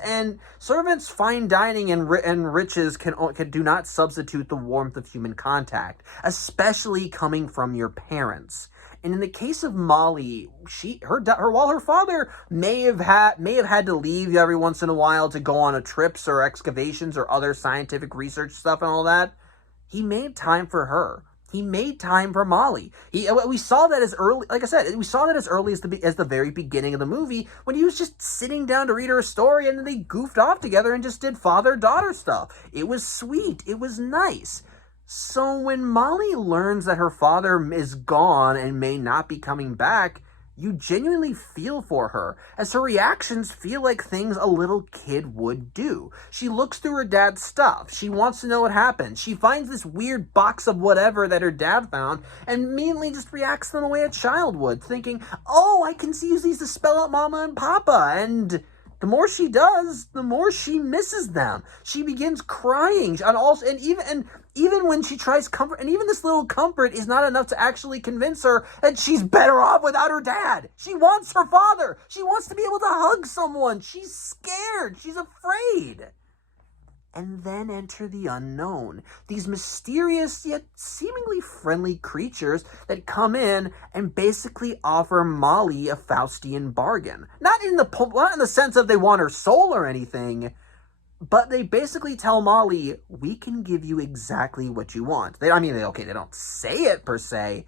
fine dining, and riches can do not substitute the warmth of human contact, especially coming from your parents. And in the case of Molly, while her father may have had to leave every once in a while to go on trips or excavations or other scientific research stuff and all that, he made time for her. He made time for Molly. We saw that as early, like I said, we saw that as early as the very beginning of the movie when he was just sitting down to read her a story and then they goofed off together and just did father-daughter stuff. It was sweet. It was nice. So when Molly learns that her father is gone and may not be coming back, you genuinely feel for her, as her reactions feel like things a little kid would do. She looks through her dad's stuff. She wants to know what happened. She finds this weird box of whatever that her dad found and immediately just reacts the way a child would, thinking, oh, I can use these to spell out Mama and Papa. And the more she does, the more she misses them. She begins crying, and even when she tries comfort, and even this little comfort is not enough to actually convince her that she's better off without her dad. She wants her father. She wants to be able to hug someone. She's scared. She's afraid. And then enter the unknown. These mysterious yet seemingly friendly creatures that come in and basically offer Molly a Faustian bargain. Not in the sense of they want her soul or anything, but they basically tell Molly, we can give you exactly what you want. They don't say it per se,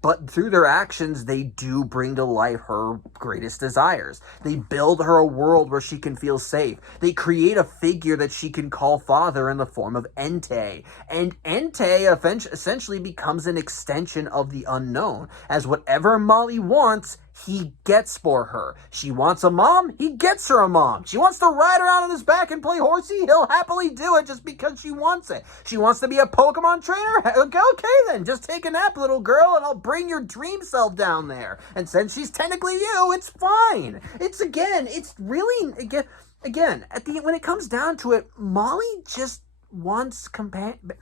but through their actions, they do bring to life her greatest desires. They build her a world where she can feel safe. They create a figure that she can call father in the form of Entei. And Entei essentially becomes an extension of the unknown, as whatever Molly wants, he gets for her. She wants a mom, he gets her a mom. She wants to ride around on his back and play horsey, he'll happily do it just because she wants it. She wants to be a Pokemon trainer? Okay then, just take a nap, little girl, and I'll bring your dream self down there. And since she's technically you, it's fine. When it comes down to it, Molly just wants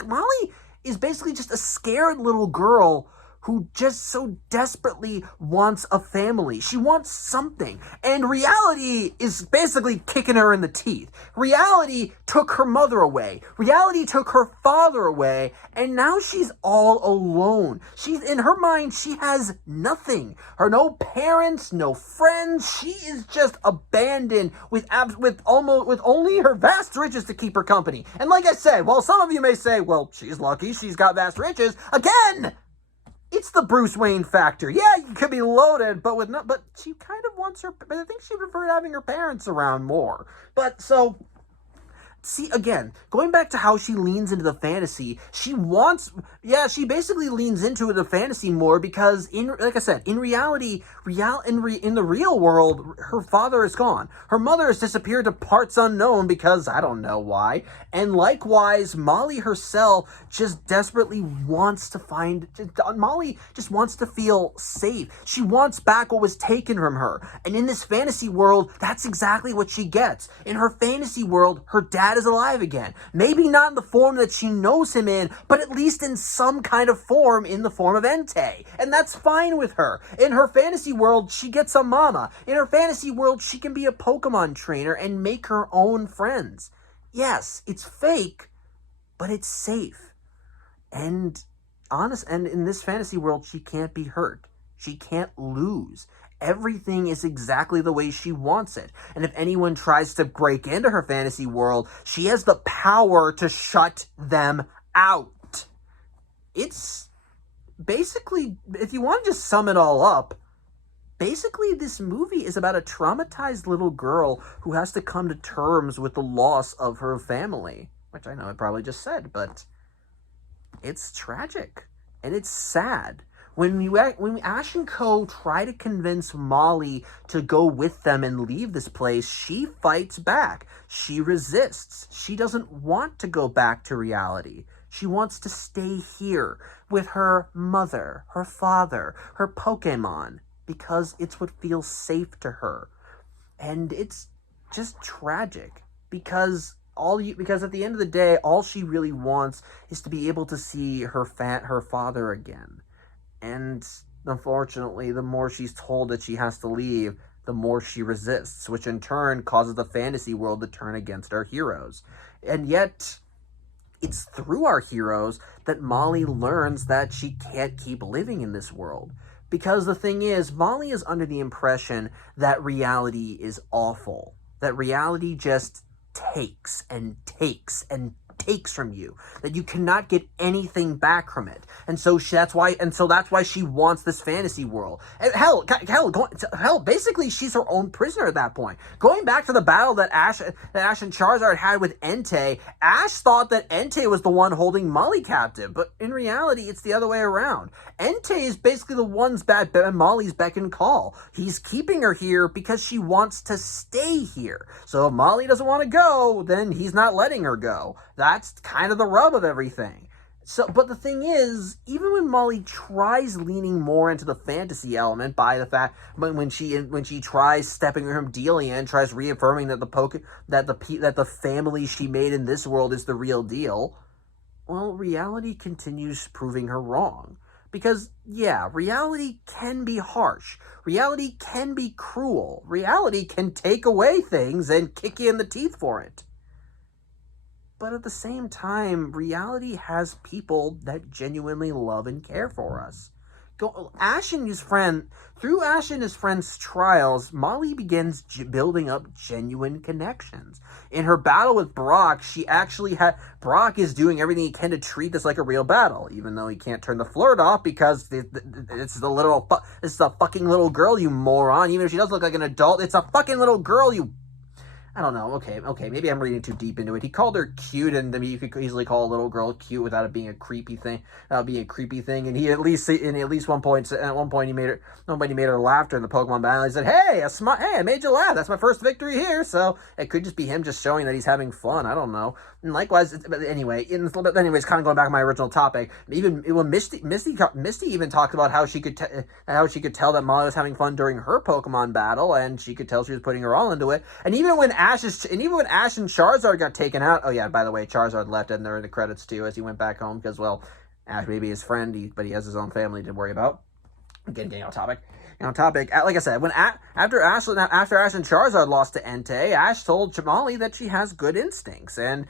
Molly is basically just a scared little girl who just so desperately wants a family. She wants something. And reality is basically kicking her in the teeth. Reality took her mother away. Reality took her father away. And now she's all alone. In her mind, she has nothing. No parents, no friends. She is just abandoned with only her vast riches to keep her company. And like I said, while some of you may say, well, she's lucky, she's got vast riches, again, it's the Bruce Wayne factor. Yeah, you could be loaded, but she kind of wants her. But I think she preferred having her parents around more. But so see, again, going back to how she leans into the fantasy, she basically leans into the fantasy more because, like I said, in reality, in the real world, her father is gone. Her mother has disappeared to parts unknown because I don't know why. And likewise, Molly herself just desperately wants to Molly just wants to feel safe. She wants back what was taken from her. And in this fantasy world, that's exactly what she gets. In her fantasy world, her dad is alive again. Maybe not in the form that she knows him in, but at least in some kind of form, in the form of Entei. And that's fine with her. In her fantasy world, she gets a mama. In her fantasy world, she can be a Pokemon trainer and make her own friends. Yes, it's fake, but it's safe. And in this fantasy world, she can't be hurt. She can't lose. Everything is exactly the way she wants it. And if anyone tries to break into her fantasy world, she has the power to shut them out. It's basically, if you want to just sum it all up, basically this movie is about a traumatized little girl who has to come to terms with the loss of her family. Which I know I probably just said, but it's tragic. And it's sad. When Ash and Co. try to convince Molly to go with them and leave this place, she fights back. She resists. She doesn't want to go back to reality. She wants to stay here with her mother, her father, her Pokémon, because it's what feels safe to her. And it's just tragic because at the end of the day, all she really wants is to be able to see her father again. And unfortunately, the more she's told that she has to leave, the more she resists, which in turn causes the fantasy world to turn against our heroes. And yet, it's through our heroes that Molly learns that she can't keep living in this world. Because the thing is, Molly is under the impression that reality is awful. That reality just takes and takes and takes from you, that you cannot get anything back from it, and so that's why she wants this fantasy world. And hell, basically she's her own prisoner at that point. Going back to the battle that Ash and Charizard had with Entei, Ash thought that Entei was the one holding Molly captive, but in reality, it's the other way around. Entei is basically the one's Molly's beck and call. He's keeping her here because she wants to stay here. So if Molly doesn't want to go, then he's not letting her go. That's kind of the rub of everything. But the thing is, even when Molly tries leaning more into the fantasy element by the fact when she tries stepping from Delia and tries reaffirming that the family she made in this world is the real deal, well, reality continues proving her wrong. Because, yeah, reality can be harsh. Reality can be cruel. Reality can take away things and kick you in the teeth for it. But at the same time, reality has people that genuinely love and care for us. Through Ash and his friend's trials, Molly begins building up genuine connections. In her battle with Brock, Brock is doing everything he can to treat this like a real battle, even though he can't turn the flirt off because it's the fucking little girl, you moron. Even if she does look like an adult, it's a fucking little girl, you... I don't know. Okay. Maybe I'm reading too deep into it. He called her cute, and I mean, you could easily call a little girl cute without it being a creepy thing. And he at least one point he made her laugh during the Pokemon battle. He said, "Hey, I made you laugh. That's my first victory here." So it could just be him just showing that he's having fun. I don't know. And likewise, but anyways, kind of going back to my original topic. Even when Misty even talked about how she could tell that Molly was having fun during her Pokemon battle, and she could tell she was putting her all into it. And even when Ash and Charizard got taken out, oh yeah, by the way, Charizard left, and they're in the credits too as he went back home because, well, Ash may be his friend, but he has his own family to worry about. Again, getting off topic. Like I said, after Ash and Charizard lost to Entei, Ash told Molly that she has good instincts, and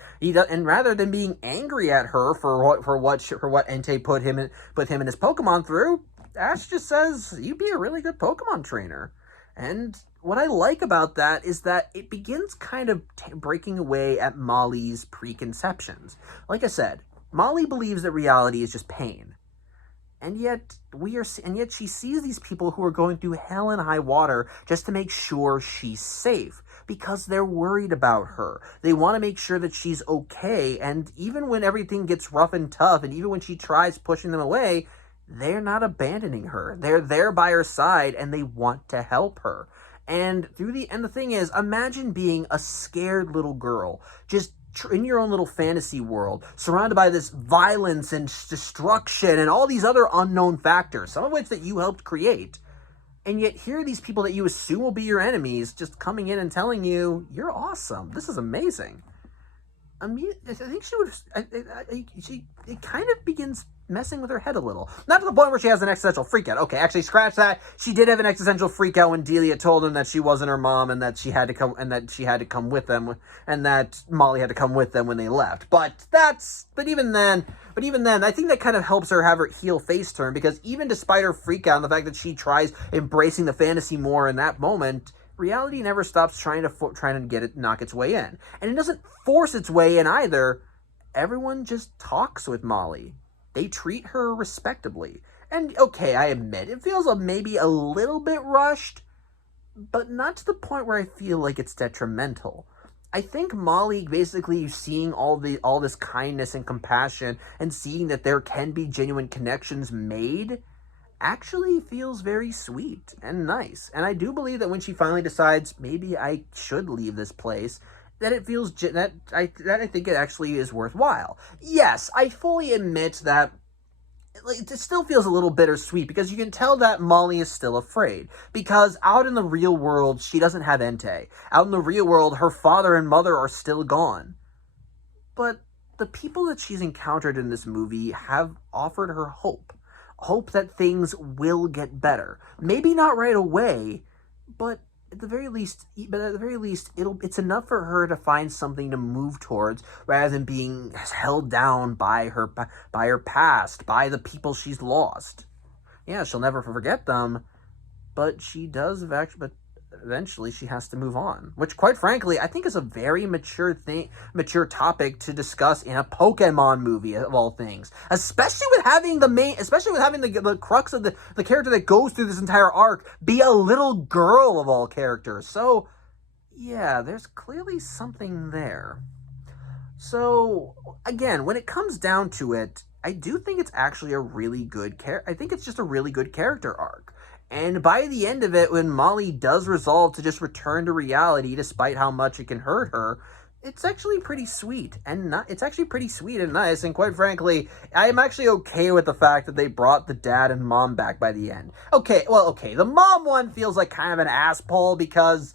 rather than being angry at her for what Entei put him and his Pokemon through, Ash just says, "You'd be a really good Pokemon trainer." And what I like about that is that it begins kind of breaking away at Molly's preconceptions. Like I said, Molly believes that reality is just pain. And yet she sees these people who are going through hell and high water just to make sure she's safe. because they're worried about her. They want to make sure that she's okay, and even when everything gets rough and tough, and even when she tries pushing them away, they're not abandoning her. They're there by her side, and they want to help her. And the thing is, imagine being a scared little girl, just in your own little fantasy world, surrounded by this violence and destruction and all these other unknown factors, some of which that you helped create. And yet here are these people that you assume will be your enemies just coming in and telling you, you're awesome. This is amazing. I mean, I think she would. It kind of begins messing with her head a little. Not to the point where she has an existential freakout. Okay, actually, scratch that. She did have an existential freakout when Delia told him that she wasn't her mom and that she had to come with them, and that Molly had to come with them when they left. But even then, I think that kind of helps her have her heel face turn, because even despite her freakout and the fact that she tries embracing the fantasy more in that moment, reality never stops trying to knock its way in. And it doesn't force its way in either. Everyone just talks with Molly. They treat her respectably. And okay, I admit, it feels maybe a little bit rushed, but not to the point where I feel like it's detrimental. I think Molly basically seeing all this kindness and compassion and seeing that there can be genuine connections made actually feels very sweet and nice. And I do believe that when she finally decides, maybe I should leave this place, that it feels that I think it actually is worthwhile. Yes, I fully admit that it still feels a little bittersweet, because you can tell that Molly is still afraid, because out in the real world, she doesn't have Entei. Out in the real world, her father and mother are still gone. But the people that she's encountered in this movie have offered her hope. Hope that things will get better. Maybe not right away, but at the very least, it's enough for her to find something to move towards, rather than being held down by her past, by the people she's lost. Yeah, she'll never forget them, but eventually she has to move on, which, quite frankly, I think is a very mature topic to discuss in a Pokemon movie, of all things. Especially with having the crux of the character that goes through this entire arc be a little girl, of all characters. So, yeah, there's clearly something there. So, again, when it comes down to it, I do think it's actually a really good I think it's just a really good character arc. And by the end of it, when Molly does resolve to just return to reality, despite how much it can hurt her, it's actually pretty sweet and nice. And quite frankly, I'm actually okay with the fact that they brought the dad and mom back by the end. Okay, the mom one feels like kind of an asshole, because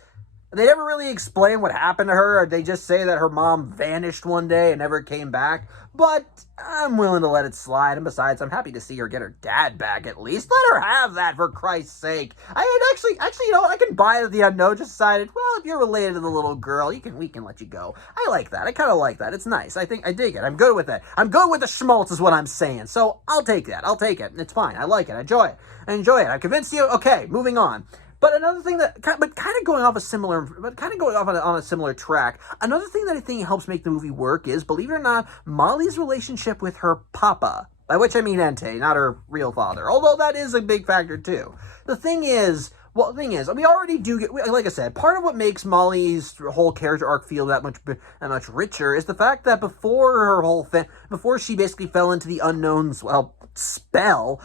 they never really explain what happened to her. Or they just say that her mom vanished one day and never came back. But I'm willing to let it slide. And besides, I'm happy to see her get her dad back at least. Let her have that, for Christ's sake. I can buy that the Unown just decided, well, if you're related to the little girl, we can let you go. I like that. I kind of like that. It's nice. I dig it. I'm good with it. I'm good with the schmaltz is what I'm saying. So I'll take that. It's fine. I like it. I enjoy it. I convinced you. Okay, moving on. But another thing kind of going off on a similar track, another thing that I think helps make the movie work is, believe it or not, Molly's relationship with her papa, by which I mean Entei, not her real father, although that is a big factor too. The thing is, we already do get, like I said, part of what makes Molly's whole character arc feel that much richer is the fact that before she basically fell into the Unown's, spell,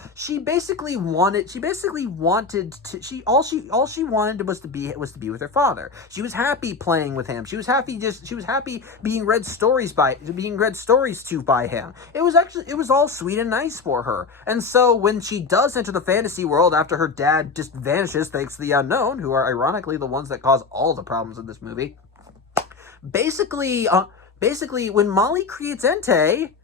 all she wanted was to be with her father. She was happy playing with him. She was happy being read stories to by him. It was all sweet and nice for her. And so when she does enter the fantasy world after her dad just vanishes, thanks to the Unown, who are ironically the ones that cause all the problems in this movie, basically when Molly creates Entei,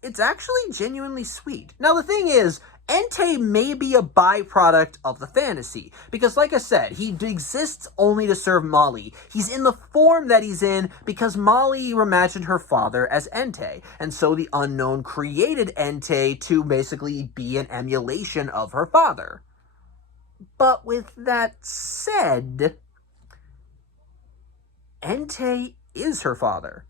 it's actually genuinely sweet. Now, the thing is, Entei may be a byproduct of the fantasy, because like I said, he exists only to serve Molly. He's in the form that he's in because Molly imagined her father as Entei, and so the Unown created Entei to basically be an emulation of her father. But with that said, Entei is her father.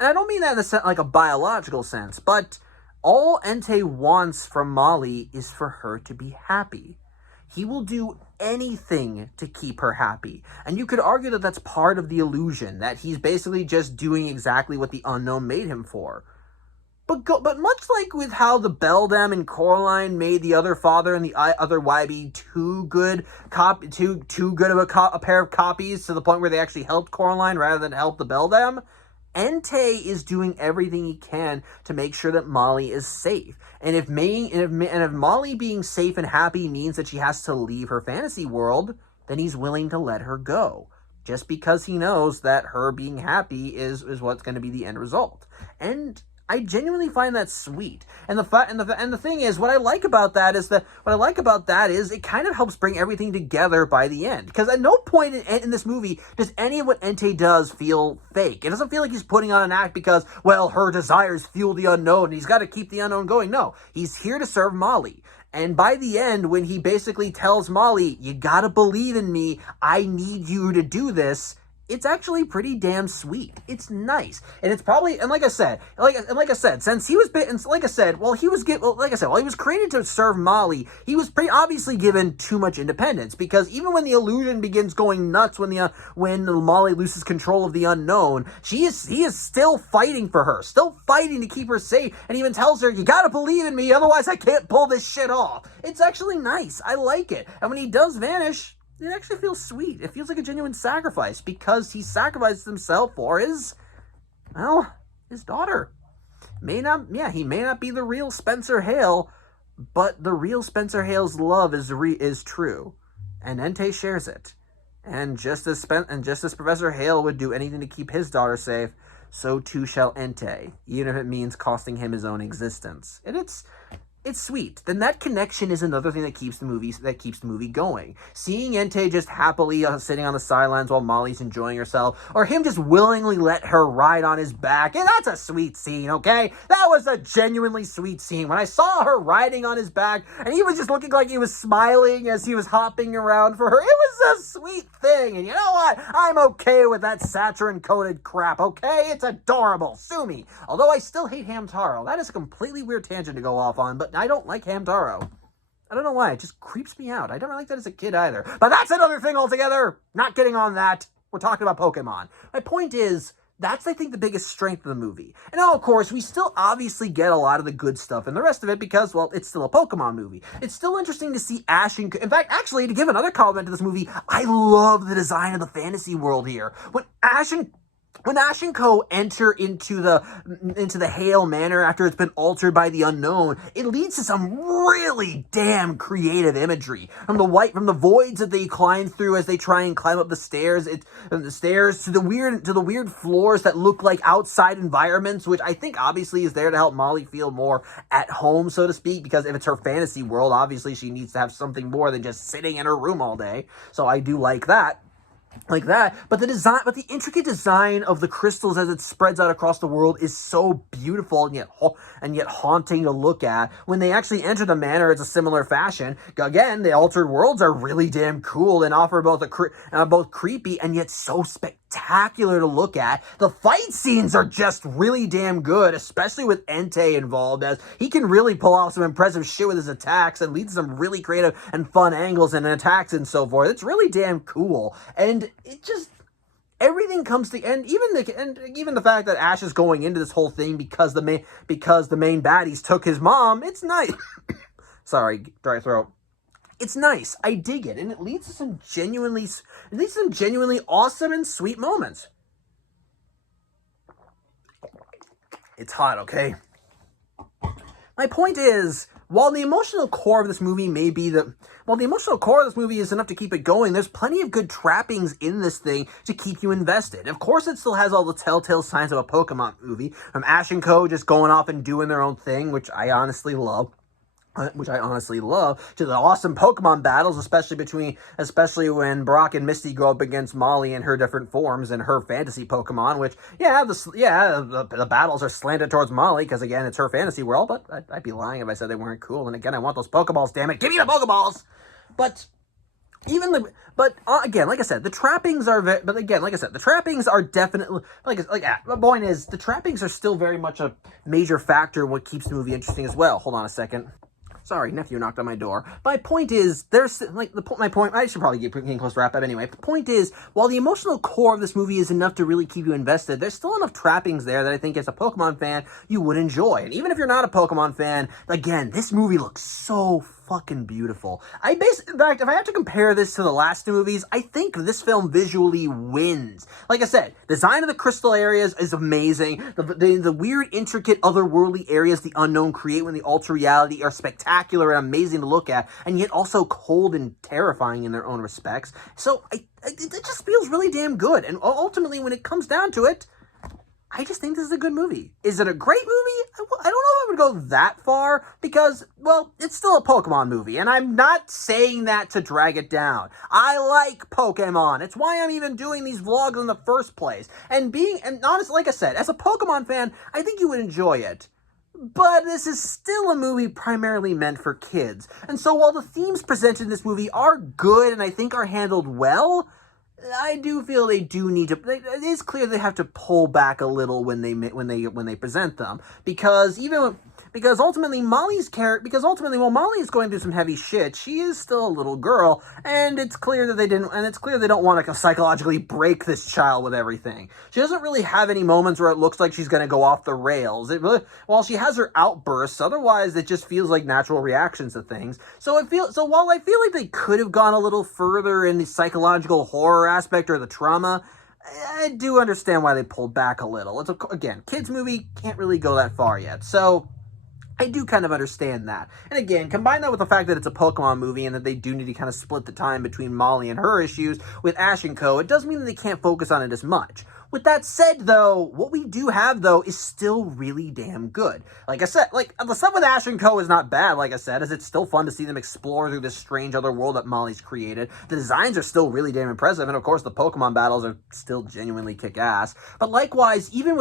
And I don't mean that in like a biological sense, but all Entei wants from Molly is for her to be happy. He will do anything to keep her happy. And you could argue that that's part of the illusion, that he's basically just doing exactly what the Unown made him for. But much like with how the Beldam and Coraline made the other father and the other Wybie too good of a pair of copies to the point where they actually helped Coraline rather than help the Beldam, Entei is doing everything he can to make sure that Molly is safe. And if Molly being safe and happy means that she has to leave her fantasy world, then he's willing to let her go, just because he knows that her being happy is what's going to be the end result. And I genuinely find that sweet. And the thing is, what I like about that is it kind of helps bring everything together by the end. Because at no point in this movie does any of what Entei does feel fake. It doesn't feel like he's putting on an act because, well, her desires fuel the unknown and he's got to keep the unknown going. No, he's here to serve Molly. And by the end, when he basically tells Molly, you gotta believe in me, I need you to do this, it's actually pretty damn sweet. It's nice. And it's probably, and like I said, since he was, while he was created to serve Molly, he was pretty obviously given too much independence, because even when the illusion begins going nuts, when Molly loses control of the unknown, he is still fighting for her, still fighting to keep her safe, and even tells her, you gotta believe in me, otherwise I can't pull this shit off. It's actually nice. I like it. And when he does vanish, it actually feels sweet. It feels like a genuine sacrifice, because he sacrifices himself for his daughter. He may not be the real Spencer Hale, but the real Spencer Hale's love is true, and Entei shares it. And just as Professor Hale would do anything to keep his daughter safe, so too shall Entei, even if it means costing him his own existence. And it's sweet. Then that connection is another thing that keeps the movie going. Seeing Entei just happily sitting on the sidelines while Molly's enjoying herself, or him just willingly let her ride on his back, and that's a sweet scene, okay? That was a genuinely sweet scene. When I saw her riding on his back, and he was just looking like he was smiling as he was hopping around for her, it was a sweet thing. And you know what? I'm okay with that saturin-coated crap, okay? It's adorable. Sue me. Although I still hate Hamtaro. That is a completely weird tangent to go off on, but I don't like Hamtaro. I don't know why. It just creeps me out. I don't like that as a kid either. But that's another thing altogether. Not getting on that. We're talking about Pokemon. My point is, that's, I think, the biggest strength of the movie. And now, of course, we still obviously get a lot of the good stuff and the rest of it because, well, it's still a Pokemon movie. It's still interesting to see Ash and... In fact, actually, to give another comment to this movie, I love the design of the fantasy world here. When Ash and Co. enter into the Hale Manor after it's been altered by the unknown, it leads to some really damn creative imagery. From the voids that they climb through as they try and climb up the stairs, to the weird floors that look like outside environments, which I think obviously is there to help Molly feel more at home, so to speak, because if it's her fantasy world, obviously she needs to have something more than just sitting in her room all day. So I do like that. But the intricate design of the crystals as it spreads out across the world is so beautiful and yet haunting to look at. When they actually enter the manor, it's a similar fashion. Again, the altered worlds are really damn cool and offer both creepy and yet so spectacular to look at. The fight scenes are just really damn good, especially with Entei involved, as he can really pull off some impressive shit with his attacks and lead to some really creative and fun angles and attacks and so forth. It's really damn cool. And it just, everything comes to, and even the fact that Ash is going into this whole thing because the main baddies took his mom, it's nice. Sorry, dry throat. It's nice. I dig it, and it leads to some genuinely awesome and sweet moments. It's hot, okay? My point is, while the emotional core of this movie is enough to keep it going, there's plenty of good trappings in this thing to keep you invested. Of course, it still has all the telltale signs of a Pokemon movie, from Ash and Co. just going off and doing their own thing, which I honestly love, to the awesome Pokemon battles, especially when Brock and Misty go up against Molly in her different forms and her fantasy Pokemon, which, the battles are slanted towards Molly, because, again, it's her fantasy world, but I'd be lying if I said they weren't cool, and again, I want those Pokeballs, damn it, give me the Pokeballs! Again, like I said, the trappings are definitely, the point is, the trappings are still very much a major factor in what keeps the movie interesting as well. Hold on a second. Sorry, nephew knocked on my door. My point is, there's, like, my point, I should probably get getting close to wrap up anyway. The point is, while the emotional core of this movie is enough to really keep you invested, there's still enough trappings there that I think as a Pokemon fan, you would enjoy. And even if you're not a Pokemon fan, again, this movie looks so fucking beautiful. In fact, if I have to compare this to the last two movies, I think this film visually wins. Like I said, design of the crystal areas is amazing. The weird, intricate, otherworldly areas the Unown create when the Ultra Reality are spectacular and amazing to look at, and yet also cold and terrifying in their own respects. So it just feels really damn good. And ultimately, when it comes down to it, I just think this is a good movie. Is it a great movie? I don't know if I would go that far because, well, it's still a Pokemon movie, and I'm not saying that to drag it down. I like Pokemon. It's why I'm even doing these vlogs in the first place. And honestly, like I said, as a Pokemon fan, I think you would enjoy it. But this is still a movie primarily meant for kids. And so while the themes presented in this movie are good and I think are handled well, I do feel they do need to. It is clear they have to pull back a little when they present them, because ultimately Molly is going through some heavy shit. She is still a little girl, and it's clear that they don't want to psychologically break this child with everything. She doesn't really have any moments where it looks like she's going to go off the rails. While she has her outbursts, otherwise it just feels like natural reactions to things. So while I feel like they could have gone a little further in the psychological horror aspect or the trauma, I do understand why they pulled back a little. Again, kids movie, can't really go that far yet. So I do kind of understand that. And again, combine that with the fact that it's a Pokemon movie and that they do need to kind of split the time between Molly and her issues with Ash and Co., it does mean that they can't focus on it as much. With that said, though, what we do have, though, is still really damn good. Like I said, the stuff with Ash and Co. is not bad, like I said, as it's still fun to see them explore through this strange other world that Molly's created. The designs are still really damn impressive, and of course, the Pokemon battles are still genuinely kick-ass. But likewise, even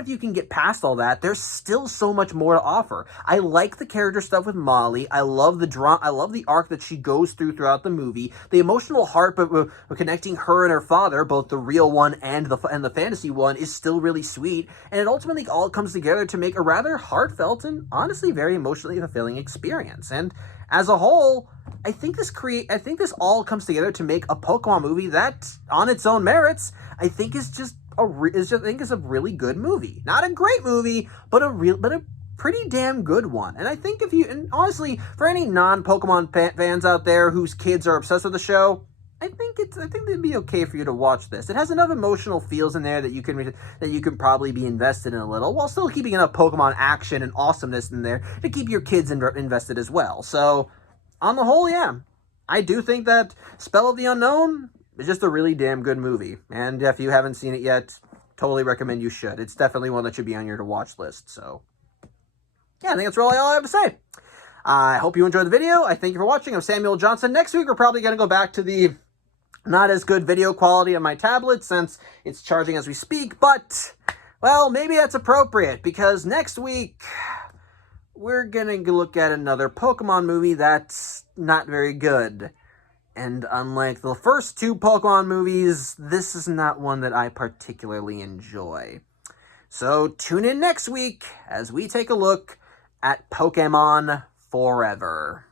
if you can get past all that, there's still so much more to offer. I like the character stuff with Molly. I love the arc that she goes throughout the movie. The emotional heart, but connecting her and her father, both the real one and the fantasy one, is still really sweet. And it ultimately all comes together to make a rather heartfelt and honestly very emotionally fulfilling experience. And as a whole, I think this all comes together to make a Pokemon movie that, on its own merits, I think is a really good movie. Not a great movie, but a pretty damn good one. And I think and honestly, for any non-Pokemon fans out there whose kids are obsessed with the show, I think it'd be okay for you to watch this. It has enough emotional feels in there that you can probably be invested in a little, while still keeping enough Pokemon action and awesomeness in there to keep your kids invested as well. So, on the whole, yeah, I do think that Spell of the Unown is just a really damn good movie. And if you haven't seen it yet, totally recommend you should. It's definitely one that should be on your to-watch list. So, yeah, I think that's really all I have to say. I hope you enjoyed the video. I thank you for watching. I'm Samuel Johnson. Next week, we're probably going to go back to the not as good video quality on my tablet since it's charging as we speak. But, well, maybe that's appropriate because next week we're going to look at another Pokemon movie that's not very good. And unlike the first two Pokemon movies, this is not one that I particularly enjoy. So tune in next week as we take a look at Pokemon Forever.